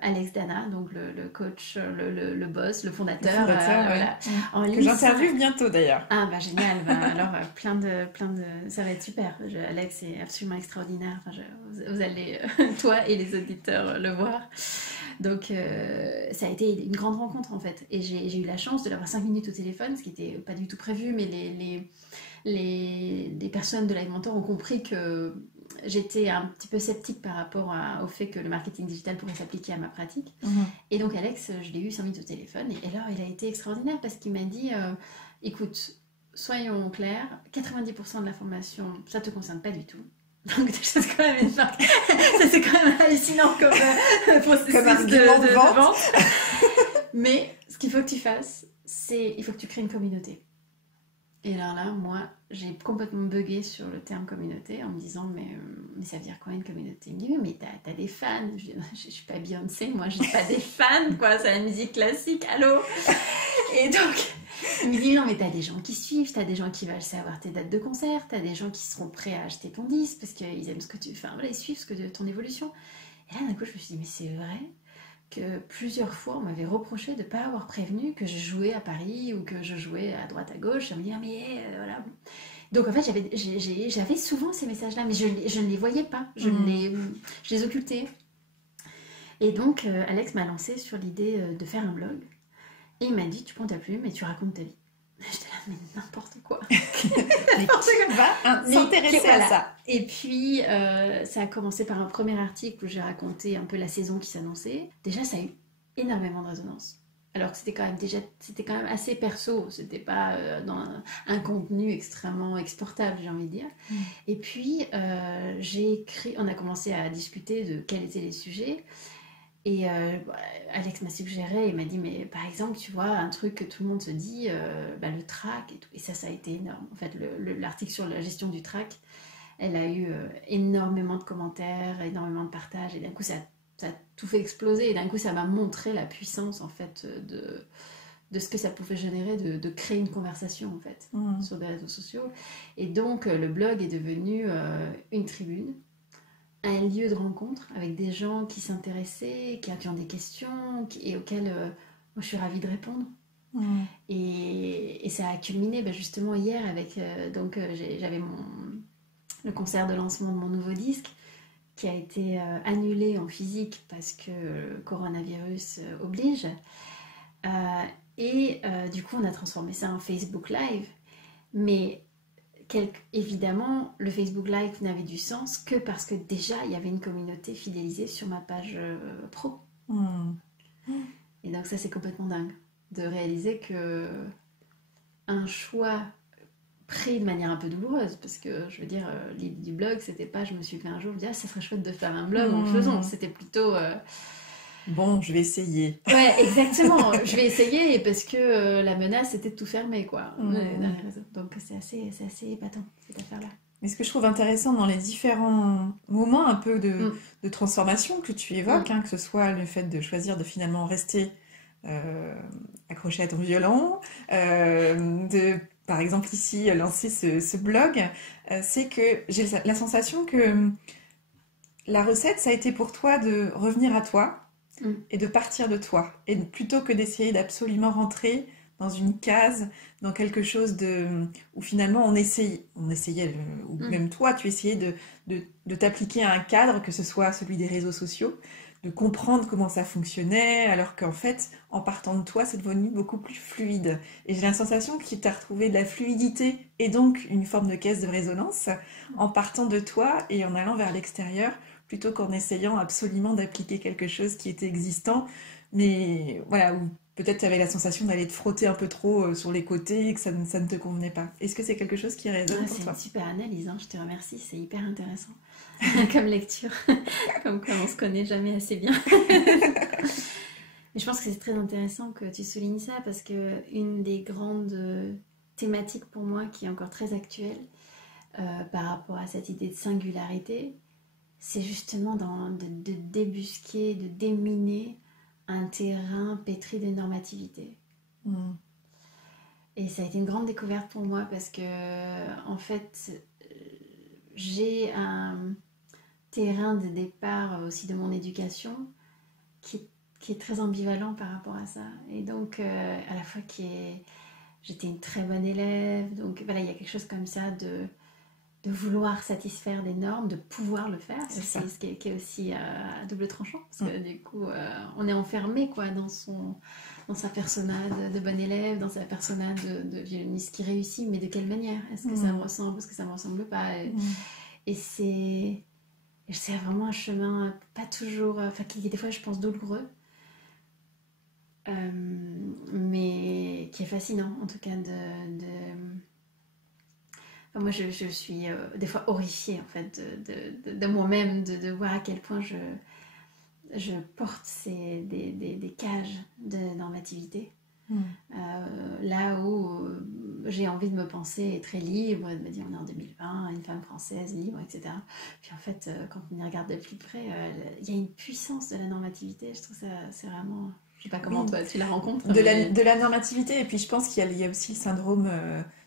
Alex Dana, donc le coach, le boss, le fondateur, voilà, en ligne. Que j'interviewe bientôt d'ailleurs. Ah bah génial, alors plein de, ça va être super. Alex est absolument extraordinaire. Enfin, vous allez, toi et les auditeurs, le voir. Donc ça a été une grande rencontre en fait, et j'ai eu la chance de l'avoir 5 minutes au téléphone, ce qui n'était pas du tout prévu, mais les personnes de Live Mentor ont compris que j'étais un petit peu sceptique par rapport au fait que le marketing digital pourrait s'appliquer à ma pratique. Mhm. Et donc Alex, je l'ai eu 5 minutes au téléphone et alors il a été extraordinaire parce qu'il m'a dit écoute, soyons clairs, 90% de la formation, ça te concerne pas du tout. Donc déjà, c'est quand même une marque. Ça, c'est quand même hallucinant comme processus Comme argument de vente. Mais ce qu'il faut que tu fasses, c'est il faut que tu crées une communauté. Et alors là, moi, j'ai complètement bugué sur le terme communauté en me disant mais ça veut dire quoi une communauté? Il me dit oui, mais t'as des fans. Je suis pas Beyoncé, moi, j'ai pas des fans, quoi. C'est la musique classique, allô? Et donc, il me dit non, mais t'as des gens qui suivent, t'as des gens qui veulent savoir tes dates de concert, t'as des gens qui seront prêts à acheter ton disque parce qu'ils aiment ce que tu. Enfin voilà, ils suivent ton évolution. Et là, d'un coup, je me suis dit mais c'est vrai que plusieurs fois on m'avait reproché de ne pas avoir prévenu que je jouais à Paris ou que je jouais à droite à gauche. On me dit ah, mais voilà. Donc en fait j'avais souvent ces messages-là, mais je ne les voyais pas, je les occultais. Et donc Alex m'a lancé sur l'idée de faire un blog. Et il m'a dit tu prends ta plume et tu racontes ta vie. J'étais là mais n'importe quoi. Mais qui va s'intéresser à ça? Et puis ça a commencé par un premier article où j'ai raconté un peu la saison qui s'annonçait. Déjà ça a eu énormément de résonance. Alors que c'était quand même assez perso, c'était pas dans un contenu extrêmement exportable, j'ai envie de dire. Et puis on a commencé à discuter de quels étaient les sujets. Et Alex m'a suggéré, il m'a dit, mais par exemple, tu vois, un truc que tout le monde se dit, le track et tout. Et ça a été énorme. En fait, l'article sur la gestion du track, elle a eu énormément de commentaires, énormément de partages. Et d'un coup, ça a tout fait exploser. Et d'un coup, ça m'a montré la puissance, en fait, de ce que ça pouvait générer, de créer une conversation, en fait, sur des réseaux sociaux. Et donc, le blog est devenu une tribune, un lieu de rencontre avec des gens qui s'intéressaient, qui ont des questions et auxquelles moi, je suis ravie de répondre. Et ça a culminé justement hier avec j'avais le concert de lancement de mon nouveau disque qui a été annulé en physique parce que le coronavirus oblige. Du coup, on a transformé ça en Facebook Live. Mais évidemment, le Facebook Live n'avait du sens que parce que déjà, il y avait une communauté fidélisée sur ma page pro. Et donc ça, c'est complètement dingue de réaliser que un choix pris de manière un peu douloureuse, parce que je veux dire, l'idée du blog, c'était pas je me suis fait un jour, je me dis ça serait chouette de faire un blog en le faisant, c'était plutôt bon, je vais essayer. Ouais, exactement, je vais essayer parce que la menace c'était de tout fermer, quoi. Donc c'est assez épatant cette affaire-là. Mais ce que je trouve intéressant dans les différents moments un peu de transformation que tu évoques, que ce soit le fait de choisir de finalement rester accroché à ton violon, de par exemple ici lancer ce blog, c'est que j'ai la sensation que la recette, ça a été pour toi de revenir à toi et de partir de toi. Et plutôt que d'essayer d'absolument rentrer dans une case, dans quelque chose où finalement on essayait, ou même toi, tu essayais de t'appliquer à un cadre, que ce soit celui des réseaux sociaux, de comprendre comment ça fonctionnait, alors qu'en fait, en partant de toi, c'est devenu beaucoup plus fluide. Et j'ai la sensation que tu as retrouvé de la fluidité et donc une forme de caisse de résonance en partant de toi et en allant vers l'extérieur, plutôt qu'en essayant absolument d'appliquer quelque chose qui était existant, mais voilà, où peut-être tu avais la sensation d'aller te frotter un peu trop sur les côtés et que ça ne te convenait pas. Est-ce que c'est quelque chose qui résonne pour toi? C'est une super analyse, je te remercie, c'est hyper intéressant comme lecture, comme quoi on se connaît jamais assez bien. Mais je pense que c'est très intéressant que tu soulignes ça parce que une des grandes thématiques pour moi qui est encore très actuelle par rapport à cette idée de singularité, c'est justement de débusquer, de déminer un terrain pétri de normativité. Et ça a été une grande découverte pour moi parce que en fait j'ai un terrain de départ aussi de mon éducation qui est très ambivalent par rapport à ça. Et donc à la fois j'étais une très bonne élève, donc voilà, il y a quelque chose comme ça de vouloir satisfaire des normes, de pouvoir le faire, c'est ce qui est aussi à double tranchant, parce que du coup on est enfermé quoi, dans sa persona de bonne élève, dans sa persona de violoniste qui réussit, mais de quelle manière? Est-ce que ça me ressemble? Est-ce que ça me ressemble pas? Et c'est Et c'est vraiment un chemin pas toujours, enfin qui est des fois je pense douloureux, mais qui est fascinant en tout cas enfin, moi je suis des fois horrifiée en fait de moi-même, de voir à quel point je porte des cages de normativité. Là où j'ai envie de me penser très libre, de me dire on est en 2020, une femme française libre, etc. Puis en fait, quand on y regarde de plus près, il y a une puissance de la normativité. Je trouve ça, c'est vraiment. Je sais pas comment Oui, toi tu la rencontres. de la normativité, et puis je pense qu'il y a aussi le syndrome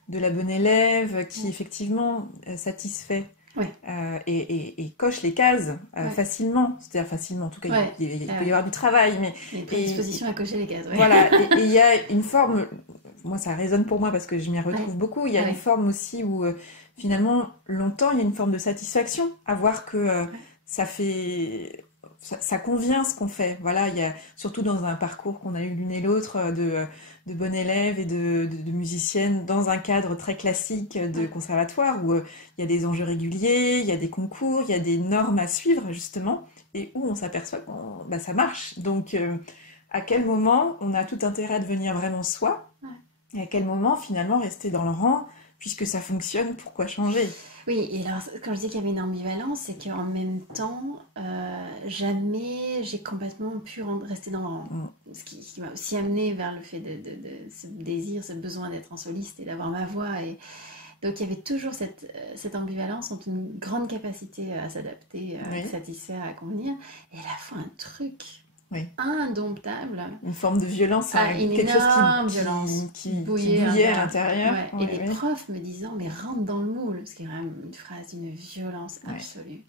de la bonne élève qui effectivement satisfait Ouais. et coche les cases Ouais. facilement, c'est-à-dire facilement, en tout cas Ouais. il peut y avoir du travail, mais Une prédisposition à cocher les cases. Ouais. voilà, et il y a une forme, moi ça résonne pour moi parce que je m'y retrouve beaucoup, il y a une forme aussi où finalement longtemps il y a une forme de satisfaction à voir que ça fait... Ça convient ce qu'on fait. Voilà, il y a surtout dans un parcours qu'on a eu l'une et l'autre de bonne élève et de musicienne dans un cadre très classique de conservatoire où il y a des enjeux réguliers, il y a des concours, il y a des normes à suivre justement et où on s'aperçoit que ça marche. Donc à quel moment on a tout intérêt à devenir vraiment soi et à quel moment finalement rester dans le rang puisque ça fonctionne, pourquoi changer? Oui, et alors quand je dis qu'il y avait une ambivalence, c'est qu'en même temps, jamais j'ai complètement pu rester dans le rang. Ce qui m'a aussi amené vers le fait de ce désir, ce besoin d'être en soliste et d'avoir ma voix. Et donc il y avait toujours cette ambivalence entre une grande capacité à s'adapter, à satisfaire, à convenir, et à la fois un truc indomptable. Une forme de violence, une quelque énorme chose violence qui bouillait à l'intérieur. Ouais. Et les profs me disant, mais rentre dans le moule, ce qui est vraiment une phrase d'une violence absolue.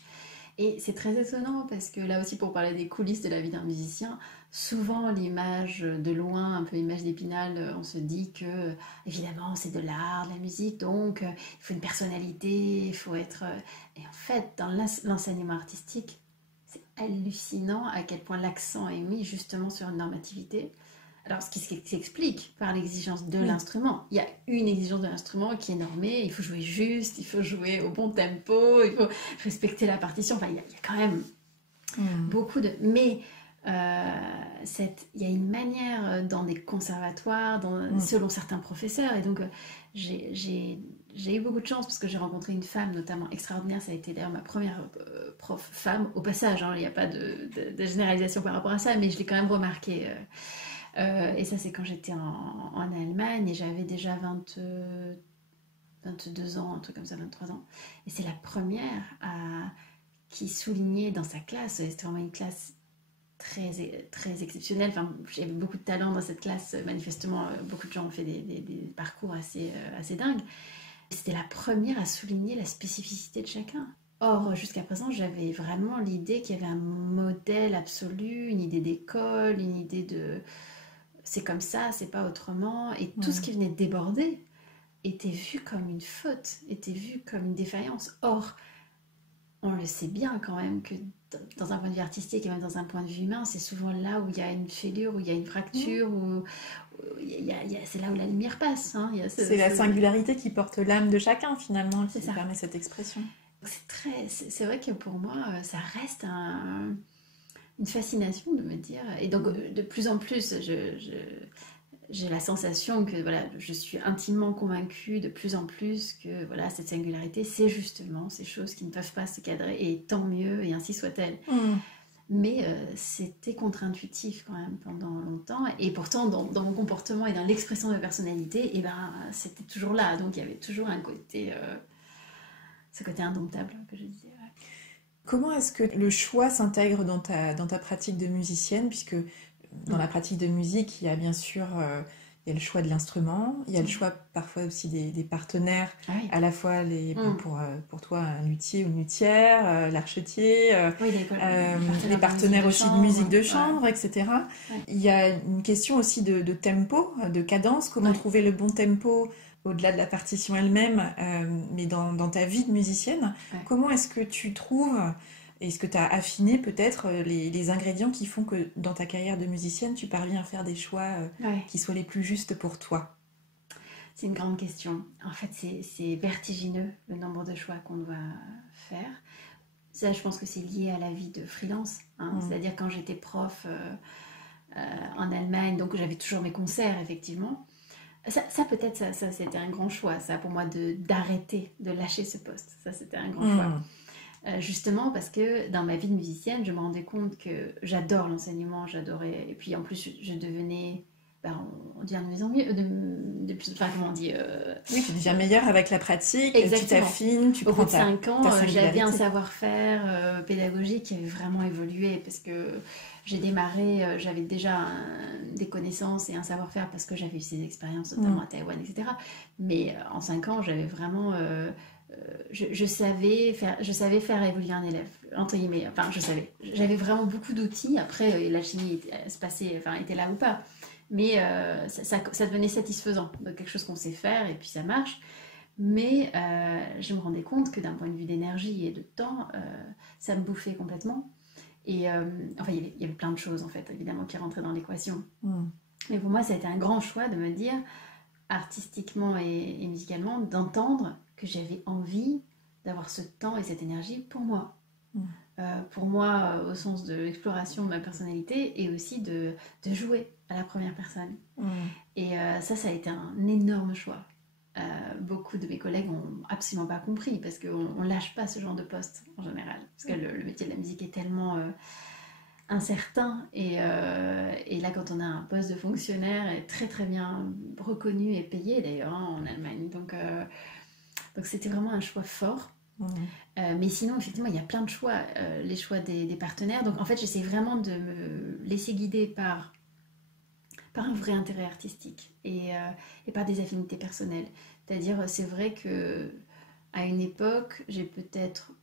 Et c'est très étonnant parce que là aussi, pour parler des coulisses de la vie d'un musicien, souvent l'image de loin, un peu l'image d'Épinal, on se dit que évidemment c'est de l'art, de la musique, donc il faut une personnalité, il faut être... Et en fait, dans l'enseignement artistique, c'est hallucinant à quel point l'accent est mis justement sur une normativité. Alors, ce qui s'explique par l'exigence de l'instrument. Il y a une exigence de l'instrument qui est normée, il faut jouer juste, il faut jouer au bon tempo, il faut respecter la partition. Enfin, il y a quand même beaucoup de... Mais il y a une manière dans des conservatoires, selon certains professeurs, et donc j'ai eu beaucoup de chance parce que j'ai rencontré une femme notamment extraordinaire. Ça a été d'ailleurs ma première prof femme au passage, il n'y a pas de généralisation par rapport à ça, mais je l'ai quand même remarqué. Et ça c'est quand j'étais en Allemagne et j'avais déjà 22 ans, un truc comme ça, 23 ans. Et c'est la première qui soulignait dans sa classe, c'était vraiment une classe très, très exceptionnelle. Enfin, j'avais beaucoup de talent dans cette classe. Manifestement, beaucoup de gens ont fait des parcours assez dingues. C'était la première à souligner la spécificité de chacun. Or, jusqu'à présent, j'avais vraiment l'idée qu'il y avait un modèle absolu, une idée d'école, une idée de... C'est comme ça, c'est pas autrement. Et tout ce qui venait de déborder était vu comme une faute, était vu comme une défaillance. Or, on le sait bien quand même que dans un point de vue artistique et même dans un point de vue humain, c'est souvent là où il y a une fêlure, où il y a une fracture, où c'est là où la lumière passe. C'est la singularité qui porte l'âme de chacun finalement, qui permet cette expression. C'est vrai que pour moi, ça reste une fascination de me dire... Et donc, de plus en plus, j'ai la sensation que voilà, je suis intimement convaincue de plus en plus que voilà, cette singularité, c'est justement ces choses qui ne peuvent pas se cadrer, et tant mieux, et ainsi soit-elle. Mais c'était contre-intuitif quand même pendant longtemps, et pourtant dans mon comportement et dans l'expression de ma personnalité, c'était toujours là, donc il y avait toujours un côté, ce côté indomptable que je disais. Comment est-ce que le choix s'intègre dans ta pratique de musicienne, puisque dans la pratique de musique, il y a bien sûr il y a le choix de l'instrument, il y a le choix parfois aussi des partenaires, à la fois pour toi un luthier ou une luthière, l'archetier, les partenaires aussi de musique de chambre, etc. Il y a une question aussi de tempo, de cadence, comment trouver le bon tempo au-delà de la partition elle-même, mais dans ta vie de musicienne. Comment est-ce que tu trouves... Est-ce que tu as affiné peut-être les ingrédients qui font que dans ta carrière de musicienne, tu parviens à faire des choix qui soient les plus justes pour toi? C'est une grande question. En fait, c'est vertigineux le nombre de choix qu'on doit faire. Ça, je pense que c'est lié à la vie de freelance. Hein. C'est-à-dire quand j'étais prof en Allemagne, donc j'avais toujours mes concerts, effectivement. Ça peut-être, ça c'était un grand choix, ça, pour moi, d'arrêter, de lâcher ce poste. Ça, c'était un grand choix. Justement parce que dans ma vie de musicienne, je me rendais compte que j'adore l'enseignement, j'adorais... Et puis en plus, je devenais... on dit un de mieux en mieux, enfin comment on dit Oui, tu deviens meilleure avec la pratique, exactement. Tu t'affines, tu Au prends bout de 5 ans, ta j'avais un savoir-faire pédagogique qui avait vraiment évolué parce que j'ai démarré, j'avais déjà des connaissances et un savoir-faire parce que j'avais eu ces expériences, notamment à Taïwan, etc. Mais en 5 ans, j'avais vraiment... je savais faire évoluer un élève, entre guillemets. Enfin, j'avais vraiment beaucoup d'outils. Après, l'alchimie était là ou pas. Mais ça devenait satisfaisant. Donc, quelque chose qu'on sait faire et puis ça marche. Mais je me rendais compte que d'un point de vue d'énergie et de temps, ça me bouffait complètement. Et enfin, il y avait plein de choses, en fait, évidemment, qui rentraient dans l'équation. Mais pour moi, ça a été un grand choix de me dire, artistiquement et musicalement, d'entendre que j'avais envie d'avoir ce temps et cette énergie pour moi. Pour moi, au sens de l'exploration de ma personnalité et aussi de jouer à la première personne. Et ça a été un énorme choix. Beaucoup de mes collègues n'ont absolument pas compris parce qu'on ne lâche pas ce genre de poste en général. Parce que le métier de la musique est tellement incertain. Et là, quand on a un poste de fonctionnaire, est très très bien reconnu et payé d'ailleurs en Allemagne. Donc c'était vraiment un choix fort. Mais sinon, effectivement, il y a plein de choix, les choix des partenaires. Donc en fait, j'essaie vraiment de me laisser guider par un vrai intérêt artistique et par des affinités personnelles. C'est-à-dire, c'est vrai que à une époque, j'ai peut-être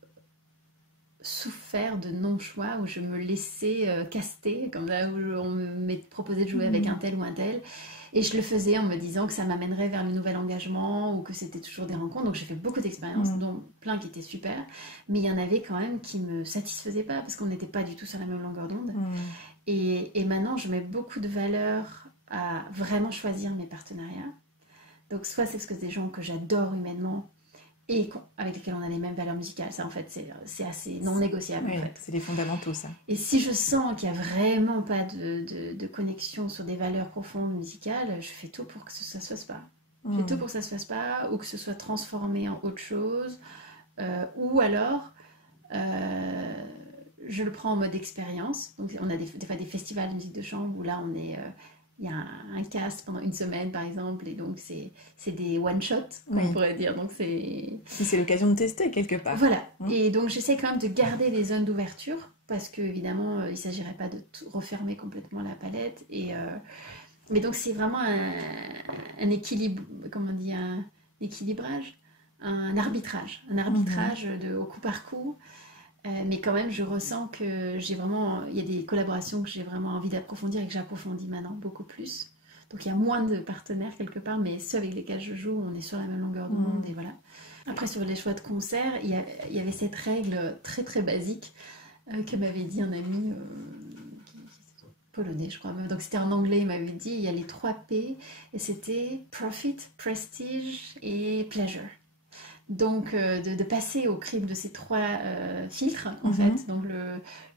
souffert de non-choix où je me laissais caster, comme là où on me proposait de jouer avec un tel ou un tel. Et je le faisais en me disant que ça m'amènerait vers le nouvel engagement ou que c'était toujours des rencontres. Donc j'ai fait beaucoup d'expériences, dont plein qui étaient super. Mais il y en avait quand même qui ne me satisfaisaient pas parce qu'on n'était pas du tout sur la même longueur d'onde. Et maintenant, je mets beaucoup de valeur à vraiment choisir mes partenariats. Donc soit c'est parce que c'est des gens que j'adore humainement et avec lesquels on a les mêmes valeurs musicales. Ça, en fait, c'est assez non négociable. Oui, en fait. C'est les fondamentaux, ça. Et si je sens qu'il n'y a vraiment pas de connexion sur des valeurs profondes musicales, je fais tout pour que ça ne se fasse pas. Je fais tout pour que ça ne se fasse pas, ou que ce soit transformé en autre chose, ou alors je le prends en mode expérience. Donc on a des fois des festivals de musique de chambre où là il y a un cast pendant une semaine par exemple, et donc c'est des one-shots, on pourrait dire. Donc si c'est l'occasion de tester quelque part. Voilà. Et donc j'essaie quand même de garder des zones d'ouverture, parce qu'évidemment il ne s'agirait pas de refermer complètement la palette. Mais donc c'est vraiment un équilibre, comment on dit, un équilibrage, un arbitrage au coup par coup. Mais quand même, je ressens que il y a des collaborations que j'ai vraiment envie d'approfondir et que j'approfondis maintenant beaucoup plus. Donc il y a moins de partenaires quelque part, mais ceux avec lesquels je joue, on est sur la même longueur d'onde et voilà. Après, sur les choix de concert, il y avait cette règle très très basique que m'avait dit un ami polonais, je crois. Donc c'était en anglais, il m'avait dit, il y a les 3 P, et c'était profit, prestige et pleasure. Donc de passer au crible de ces 3 filtres, en fait. Donc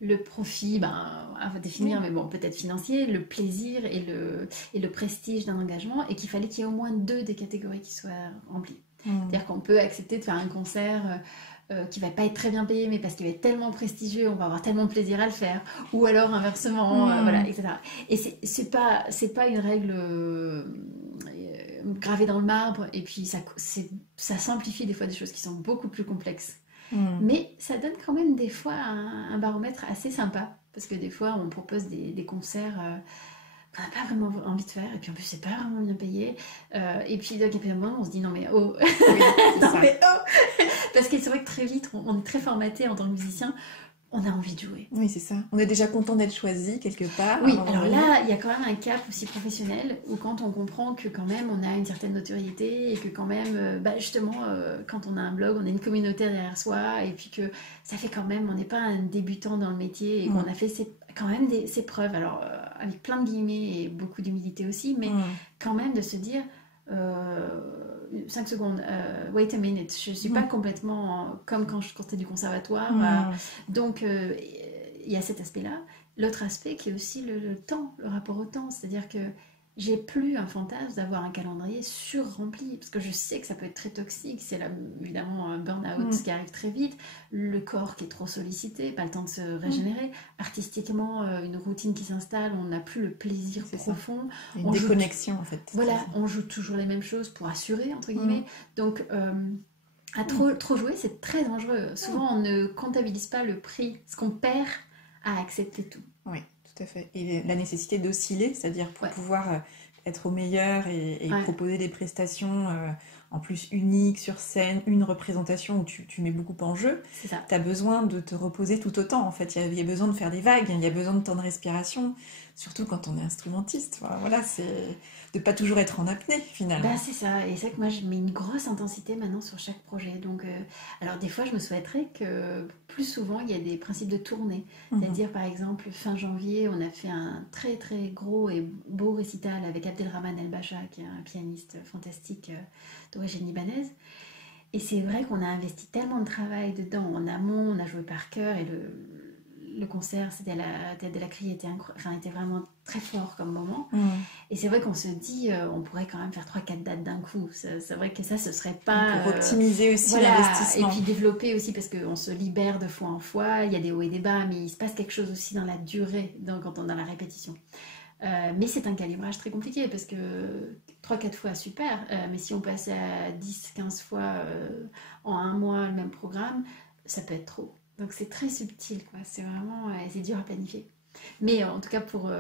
le profit, à définir, mais bon, peut-être financier, le plaisir et le prestige d'un engagement, et qu'il fallait qu'il y ait au moins 2 des catégories qui soient remplies. C'est-à-dire qu'on peut accepter de faire un concert qui va pas être très bien payé, mais parce qu'il va être tellement prestigieux, on va avoir tellement de plaisir à le faire, ou alors inversement, voilà, etc. Et c'est pas une règle gravée dans le marbre, et puis ça simplifie des fois des choses qui sont beaucoup plus complexes. Mais ça donne quand même des fois un baromètre assez sympa, parce que des fois on propose des concerts qu'on n'a pas vraiment envie de faire, et puis en plus c'est pas vraiment bien payé, et puis donc, à un moment on se dit non mais oh, non, mais oh parce que c'est vrai que très vite on est très formaté en tant que musicien, on a envie de jouer. Oui, c'est ça. On est déjà content d'être choisi quelque part. Oui, alors là, il y a quand même un cap aussi professionnel où quand on comprend que quand même on a une certaine notoriété et que quand même, justement, quand on a un blog, on a une communauté derrière soi, et puis que ça fait quand même, on n'est pas un débutant dans le métier et qu'on a fait quand même ses preuves, alors avec plein de guillemets et beaucoup d'humilité aussi, mais quand même de se dire... 5 secondes, wait a minute, je ne suis pas complètement comme quand je sortais du conservatoire. Donc, il y a cet aspect-là. L'autre aspect qui est aussi le temps, le rapport au temps. C'est-à-dire que j'ai plus un fantasme d'avoir un calendrier sur-rempli, parce que je sais que ça peut être très toxique. C'est là, évidemment, un burn-out qui arrive très vite, le corps qui est trop sollicité, pas le temps de se régénérer. Artistiquement, une routine qui s'installe, on n'a plus le plaisir profond. Une déconnexion, en fait. Voilà, on joue toujours les mêmes choses pour assurer, entre guillemets. Donc, à trop jouer, c'est très dangereux. Souvent, on ne comptabilise pas le prix, ce qu'on perd à accepter tout. Oui, tout à fait. Et la nécessité d'osciller, c'est-à-dire pour pouvoir être au meilleur et proposer des prestations en plus uniques sur scène, une représentation où tu mets beaucoup en jeu, tu as besoin de te reposer tout autant. En fait, il y a besoin de faire des vagues, il y a besoin de temps de respiration, surtout quand on est instrumentiste. Voilà, c'est de pas toujours être en apnée, finalement. Bah, c'est ça, et c'est vrai que moi je mets une grosse intensité maintenant sur chaque projet. Donc, alors des fois je me souhaiterais que plus souvent il y ait des principes de tournée. C'est-à-dire par exemple fin janvier on a fait un très très gros et beau récital avec Abdelrahman El Bacha qui est un pianiste fantastique d'origine libanaise. Et c'est vrai qu'on a investi tellement de travail dedans en amont, on a joué par cœur et le concert, c'était la Tête de la Crie, était vraiment très fort comme moment. Et c'est vrai qu'on se dit, on pourrait quand même faire 3-4 dates d'un coup. C'est vrai que ça, ce serait pas... Pour optimiser aussi l'investissement. Et puis développer aussi, parce qu'on se libère de fois en fois, il y a des hauts et des bas, mais il se passe quelque chose aussi dans la durée, quand on est dans la répétition. Mais c'est un calibrage très compliqué, parce que 3-4 fois, super, mais si on passait à 10-15 fois en un mois le même programme, ça peut être trop. Donc c'est très subtil, quoi. C'est vraiment, c'est dur à planifier. Mais en tout cas pour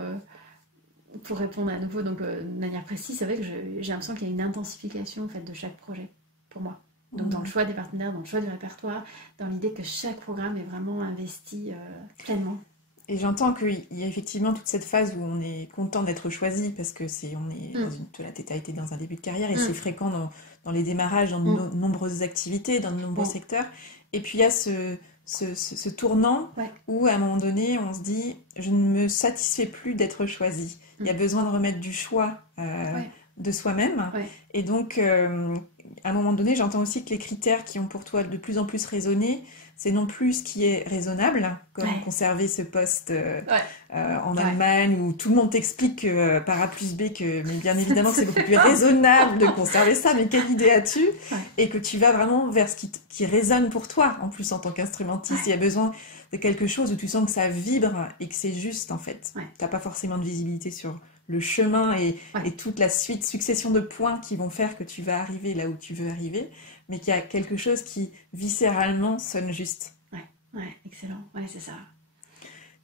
répondre à nouveau, donc de manière précise, c'est vrai que j'ai l'impression qu'il y a une intensification en fait de chaque projet pour moi. Donc dans le choix des partenaires, dans le choix du répertoire, dans l'idée que chaque programme est vraiment investi pleinement. Et j'entends qu'il y a effectivement toute cette phase où on est content d'être choisi parce que tu as été dans un début de carrière et c'est fréquent dans les démarrages, dans de nombreuses activités, dans de nombreux secteurs. Et puis il y a ce tournant où à un moment donné on se dit je ne me satisfais plus d'être choisi. Il y a besoin de remettre du choix de soi-même. Et donc à un moment donné j'entends aussi que les critères qui ont pour toi de plus en plus résonné, c'est non plus ce qui est raisonnable, comme conserver ce poste en Allemagne où tout le monde t'explique par A plus B que mais bien évidemment c'est beaucoup plus raisonnable de conserver ça, mais quelle idée as-tu? Et que tu vas vraiment vers ce qui résonne pour toi, en plus en tant qu'instrumentiste. Il y a besoin de quelque chose où tu sens que ça vibre et que c'est juste en fait. T'as pas forcément de visibilité sur le chemin et toute la succession de points qui vont faire que tu vas arriver là où tu veux arriver, mais qu'il y a quelque chose qui viscéralement sonne juste. Ouais, excellent. Ouais, c'est ça.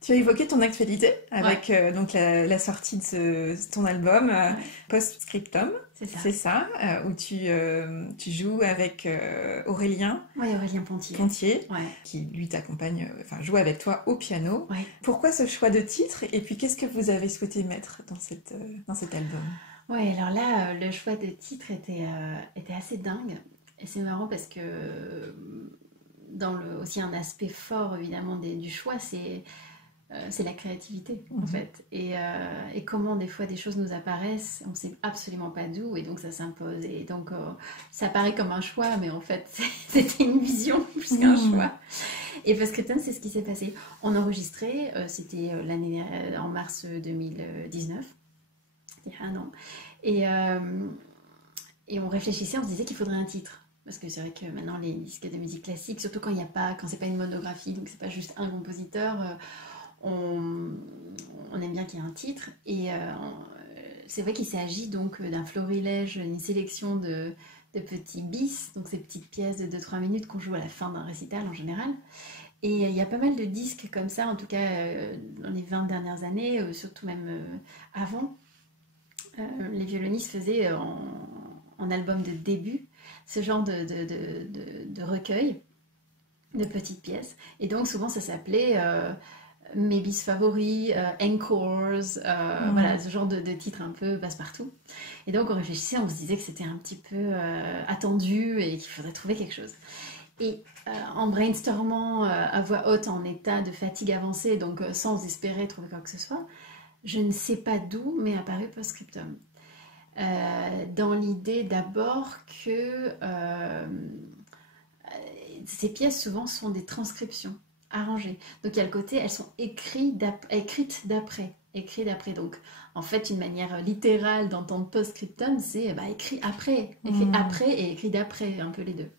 Tu as évoqué ton actualité avec donc la sortie de ton album Post-Scriptum. C'est ça, où tu joues avec Aurélien. Oui, Aurélien Pontier. Qui lui t'accompagne, joue avec toi au piano. Pourquoi ce choix de titre? Et puis qu'est-ce que vous avez souhaité mettre dans cet album? Ouais, alors là, le choix de titre était assez dingue. Et c'est marrant parce que aussi un aspect fort évidemment du choix, c'est la créativité en fait. Et comment des fois des choses nous apparaissent, on ne sait absolument pas d'où, et donc ça s'impose. Et donc ça paraît comme un choix, mais en fait c'était une vision plus qu'un choix. Et Post-Scriptum, c'est ce qui s'est passé. On enregistrait, c'était l'année en mars 2019, il y a un an. Et on réfléchissait, on se disait qu'il faudrait un titre. Parce que c'est vrai que maintenant les disques de musique classique, surtout quand c'est pas une monographie, donc c'est pas juste un compositeur, on aime bien qu'il y ait un titre. Et c'est vrai qu'il s'agit donc d'un florilège, une sélection de petits bis, donc ces petites pièces de 2-3 minutes qu'on joue à la fin d'un récital en général. Et il y a pas mal de disques comme ça, en tout cas dans les 20 dernières années, surtout même avant. Les violonistes faisaient en album de début ce genre de recueil de petites pièces. Et donc souvent ça s'appelait mes bis favoris, encores, voilà, ce genre de titres un peu passe-partout. Et donc on réfléchissait, on se disait que c'était un petit peu attendu et qu'il faudrait trouver quelque chose. Et en brainstormant à voix haute, en état de fatigue avancée, donc sans espérer trouver quoi que ce soit, je ne sais pas d'où m'est apparu Post-Scriptum. dans l'idée d'abord que ces pièces souvent sont des transcriptions arrangées. Donc il y a le côté, elles sont écrites d'après. Donc en fait, une manière littérale d'entendre post-scriptum, c'est écrit après. Écrit après et écrit d'après, un peu les deux.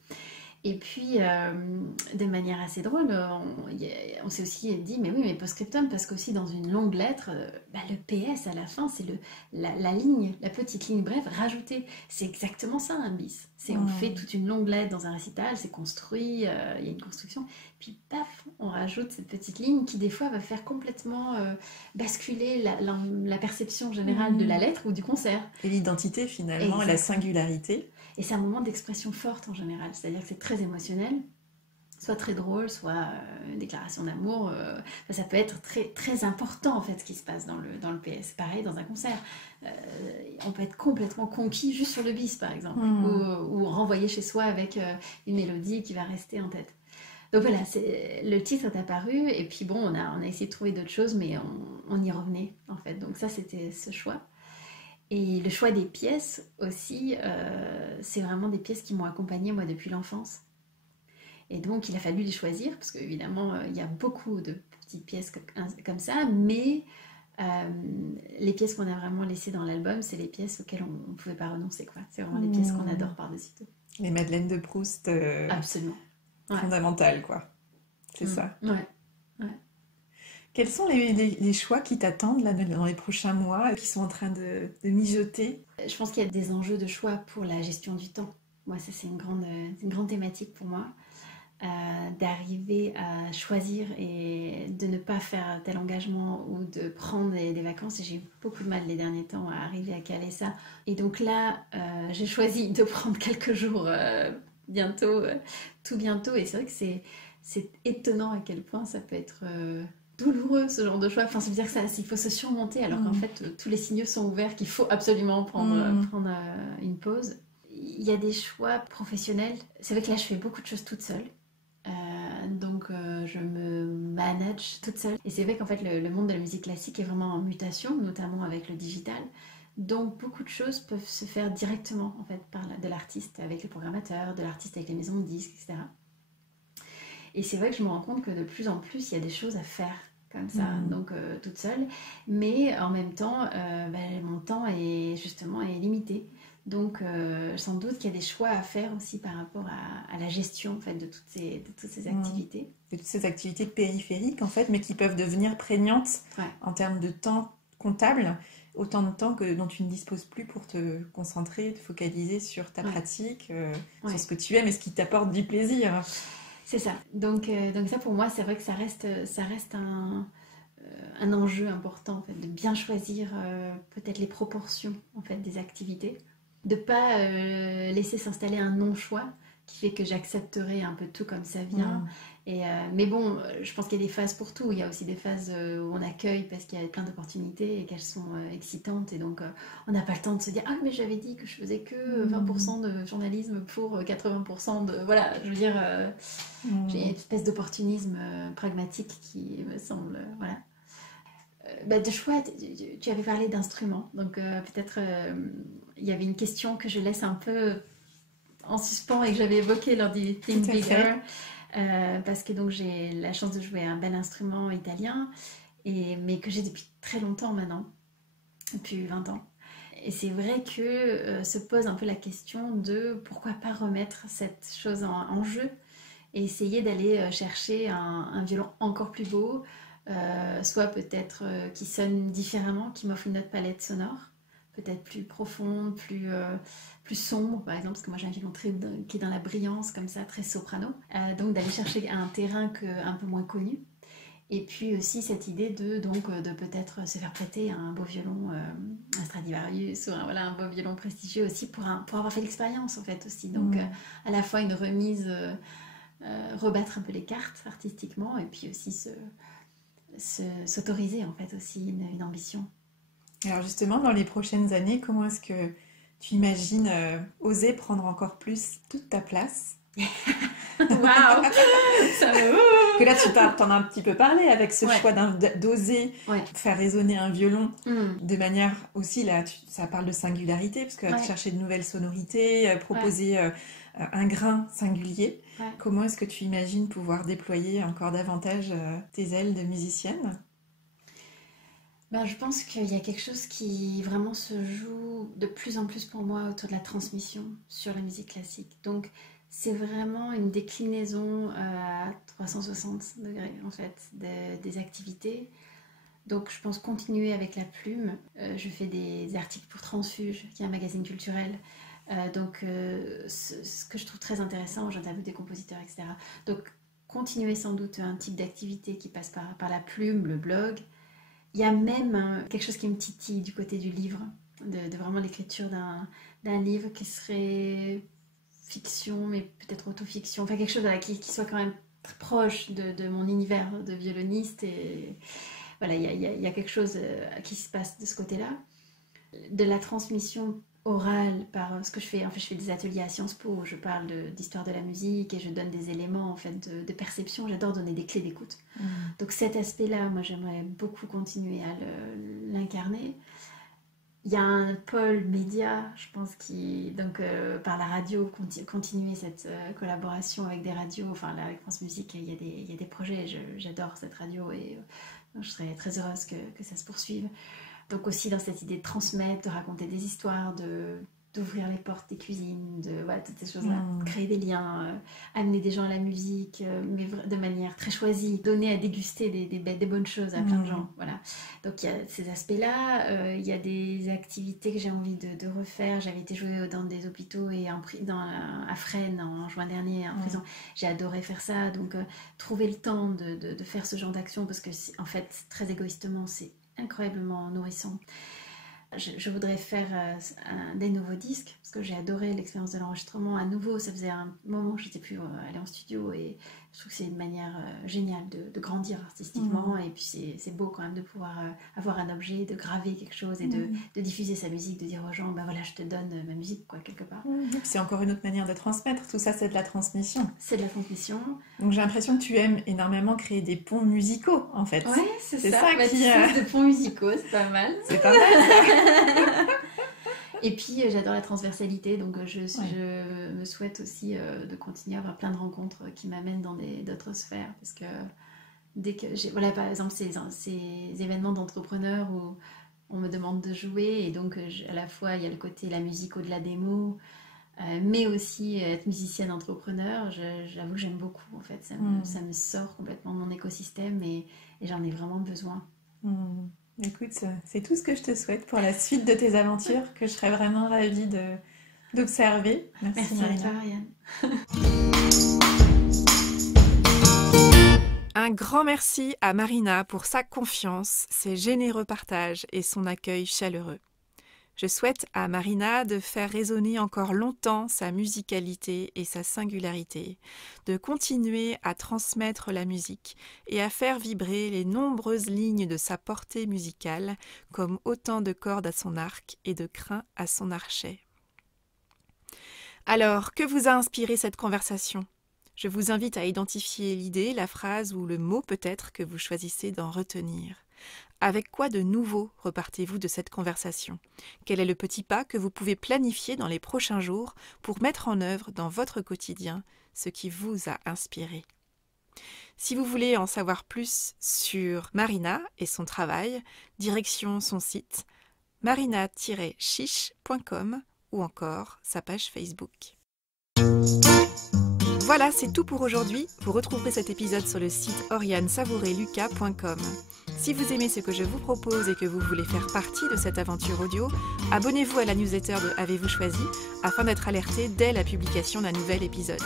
Et puis, de manière assez drôle, on s'est aussi dit, mais oui, mais post-scriptum, parce qu'aussi dans une longue lettre, le PS à la fin, c'est la ligne, la petite ligne brève rajoutée. C'est exactement ça, un bis. On fait toute une longue lettre dans un récital, c'est construit, il y a une construction, puis paf, on rajoute cette petite ligne qui des fois va faire complètement basculer la perception générale de la lettre ou du concert. Et l'identité finalement, et la singularité. Et c'est un moment d'expression forte en général, c'est-à-dire que c'est très émotionnel, soit très drôle, soit une déclaration d'amour. Ça peut être très, très important en fait ce qui se passe dans le PS. Pareil dans un concert. On peut être complètement conquis juste sur le bis par exemple, ou renvoyé chez soi avec une mélodie qui va rester en tête. Donc voilà, le titre est apparu et puis bon, on a essayé de trouver d'autres choses, mais on y revenait en fait. Donc ça c'était ce choix. Et le choix des pièces aussi, c'est vraiment des pièces qui m'ont accompagnée moi depuis l'enfance. Et donc il a fallu les choisir, parce qu'évidemment il y a beaucoup de petites pièces comme ça, mais les pièces qu'on a vraiment laissées dans l'album, c'est les pièces auxquelles on ne pouvait pas renoncer, quoi. C'est vraiment les pièces qu'on adore par-dessus tout. Les Madeleines de Proust, absolument. Fondamentales, quoi. C'est ça. Ouais. Quels sont les choix qui t'attendent là, dans les prochains mois, qui sont en train de mijoter? Je pense qu'il y a des enjeux de choix pour la gestion du temps. Moi, ça, c'est une grande thématique pour moi. D'arriver à choisir et de ne pas faire tel engagement ou de prendre des vacances. Et j'ai eu beaucoup de mal les derniers temps à arriver à caler ça. Et donc là, j'ai choisi de prendre quelques jours bientôt, tout bientôt. Et c'est vrai que c'est étonnant à quel point ça peut être... douloureux ce genre de choix, enfin ça veut dire que il faut se surmonter alors qu'en fait tous les signaux sont ouverts, qu'il faut absolument prendre une pause. Il y a des choix professionnels, c'est vrai que là je fais beaucoup de choses toute seule, donc je me manage toute seule et c'est vrai qu'en fait le monde de la musique classique est vraiment en mutation, notamment avec le digital, donc beaucoup de choses peuvent se faire directement en fait de l'artiste avec les programmateurs, de l'artiste avec les maisons de disques, etc. Et c'est vrai que je me rends compte que de plus en plus, il y a des choses à faire comme ça, donc toute seule. Mais en même temps, mon temps est limité. Donc sans doute qu'il y a des choix à faire aussi par rapport à la gestion en fait, de toutes ces activités. De toutes ces activités périphériques en fait, mais qui peuvent devenir prégnantes en termes de temps comptable. Autant de temps dont tu ne disposes plus pour te concentrer, te focaliser sur ta pratique, sur ce que tu aimes et ce qui t'apporte du plaisir. C'est ça. Donc ça pour moi, c'est vrai que ça reste un enjeu important en fait, de bien choisir peut-être les proportions en fait des activités, de pas laisser s'installer un non-choix qui fait que j'accepterai un peu tout comme ça vient. Mais bon, je pense qu'il y a des phases pour tout. Il y a aussi des phases où on accueille parce qu'il y a plein d'opportunités et qu'elles sont excitantes. Et donc, on n'a pas le temps de se dire « Ah, mais j'avais dit que je faisais que 20% de journalisme pour 80% de... » Voilà, je veux dire, j'ai une espèce d'opportunisme pragmatique qui me semble... voilà. De choix, tu avais parlé d'instruments. Donc, peut-être, il y avait une question que je laisse un peu en suspens et que j'avais évoquée lors du Think Bigger. Parce que donc j'ai la chance de jouer un bel instrument italien, mais que j'ai depuis très longtemps maintenant, depuis 20 ans. Et c'est vrai que se pose un peu la question de pourquoi pas remettre cette chose en jeu et essayer d'aller chercher un violon encore plus beau, soit peut-être qui sonne différemment, qui m'offre une autre palette sonore, peut-être plus profonde, plus sombre, par exemple, parce que moi j'ai un violon qui est dans la brillance, comme ça, très soprano. Donc d'aller chercher un terrain un peu moins connu. Et puis aussi cette idée de peut-être se faire prêter un beau violon, un Stradivarius, ou un beau violon prestigieux aussi, pour avoir fait l'expérience en fait aussi. Donc à la fois une remise, rebattre un peu les cartes artistiquement, et puis aussi s'autoriser en fait aussi une ambition. Alors justement, dans les prochaines années, comment est-ce que tu imagines oser prendre encore plus toute ta place? Waouh. Ça Que là, tu t'en as un petit peu parlé avec ce choix d'oser faire résonner un violon de manière aussi, là, ça parle de singularité, parce que chercher de nouvelles sonorités, proposer un grain singulier. Comment est-ce que tu imagines pouvoir déployer encore davantage tes ailes de musicienne ? Je pense qu'il y a quelque chose qui vraiment se joue de plus en plus pour moi autour de la transmission sur la musique classique. Donc, c'est vraiment une déclinaison à 360 degrés, en fait, des activités. Donc, je pense continuer avec la plume. Je fais des articles pour Transfuge, qui est un magazine culturel. Ce que je trouve très intéressant, j'interviewe des compositeurs, etc. Donc, continuer sans doute un type d'activité qui passe par la plume, le blog. Il y a même quelque chose qui me titille du côté du livre, de vraiment l'écriture d'un livre qui serait fiction, mais peut-être autofiction, enfin quelque chose qui soit quand même très proche de mon univers de violoniste. Et voilà, il y a quelque chose qui se passe de ce côté-là. De la transmission orale par ce que je fais. En fait, je fais des ateliers à Sciences Po où je parle d'histoire de la musique et je donne des éléments en fait, de perception. J'adore donner des clés d'écoute. Donc cet aspect-là, moi, j'aimerais beaucoup continuer à l'incarner. Il y a un pôle média, je pense, par la radio, continuer cette collaboration avec des radios. Enfin, là, avec France Musique, il y a des projets. J'adore cette radio et je serais très heureuse que ça se poursuive. Donc aussi dans cette idée de transmettre, de raconter des histoires, d'ouvrir les portes des cuisines, toutes ces choses-là, créer des liens, amener des gens à la musique, mais de manière très choisie, donner à déguster des bonnes choses à plein de gens. Voilà. Donc il y a ces aspects-là, il y a des activités que j'ai envie de refaire. J'avais été jouer dans des hôpitaux et à Fresnes en juin dernier, en prison. J'ai adoré faire ça, donc trouver le temps de faire ce genre d'action, parce que en fait, très égoïstement, c'est incroyablement nourrissant. Je voudrais faire des nouveaux disques, parce que j'ai adoré l'expérience de l'enregistrement. À nouveau, ça faisait un moment que je n'étais plus aller en studio, et je trouve que c'est une manière géniale de grandir artistiquement. Et puis c'est beau quand même de pouvoir avoir un objet, de graver quelque chose et de diffuser sa musique, de dire aux gens, voilà, je te donne ma musique, quoi, quelque part. C'est encore une autre manière de transmettre. Tout ça, c'est de la transmission. C'est de la transmission. Donc j'ai l'impression que tu aimes énormément créer des ponts musicaux, en fait. Ouais, c'est ça de ponts musicaux, c'est pas mal. C'est pas mal. Et puis j'adore la transversalité, donc je me souhaite aussi de continuer à avoir plein de rencontres qui m'amènent dans d'autres sphères, parce que dès que par exemple ces événements d'entrepreneurs où on me demande de jouer, et donc à la fois il y a le côté la musique au-delà des mots, mais aussi être musicienne entrepreneur, j'avoue que j'aime beaucoup, en fait, ça me sort complètement de mon écosystème, et j'en ai vraiment besoin. Écoute, c'est tout ce que je te souhaite pour la suite de tes aventures, que je serais vraiment ravie d'observer. Merci à toi, Ariane. Un grand merci à Marina pour sa confiance, ses généreux partages et son accueil chaleureux. Je souhaite à Marina de faire résonner encore longtemps sa musicalité et sa singularité, de continuer à transmettre la musique et à faire vibrer les nombreuses lignes de sa portée musicale comme autant de cordes à son arc et de crins à son archet. Alors, que vous a inspiré cette conversation ? Je vous invite à identifier l'idée, la phrase ou le mot peut-être que vous choisissez d'en retenir. Avec quoi de nouveau repartez-vous de cette conversation ? Quel est le petit pas que vous pouvez planifier dans les prochains jours pour mettre en œuvre dans votre quotidien ce qui vous a inspiré ? Si vous voulez en savoir plus sur Marina et son travail, direction son site marina-chiche.com ou encore sa page Facebook. Voilà, c'est tout pour aujourd'hui. Vous retrouverez cet épisode sur le site orianesavoureluca.com. Si vous aimez ce que je vous propose et que vous voulez faire partie de cette aventure audio, abonnez-vous à la newsletter de Avez-vous choisi afin d'être alerté dès la publication d'un nouvel épisode.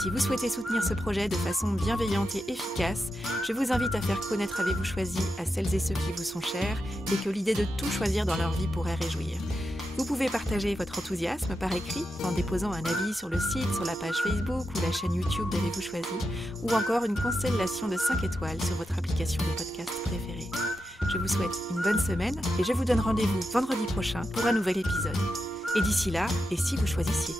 Si vous souhaitez soutenir ce projet de façon bienveillante et efficace, je vous invite à faire connaître Avez-vous choisi à celles et ceux qui vous sont chers et que l'idée de tout choisir dans leur vie pourrait réjouir. Vous pouvez partager votre enthousiasme par écrit en déposant un avis sur le site, sur la page Facebook ou la chaîne YouTube d'Avez-vous choisi, ou encore une constellation de 5 étoiles sur votre application de podcast préférée. Je vous souhaite une bonne semaine et je vous donne rendez-vous vendredi prochain pour un nouvel épisode. Et d'ici là, et si vous choisissiez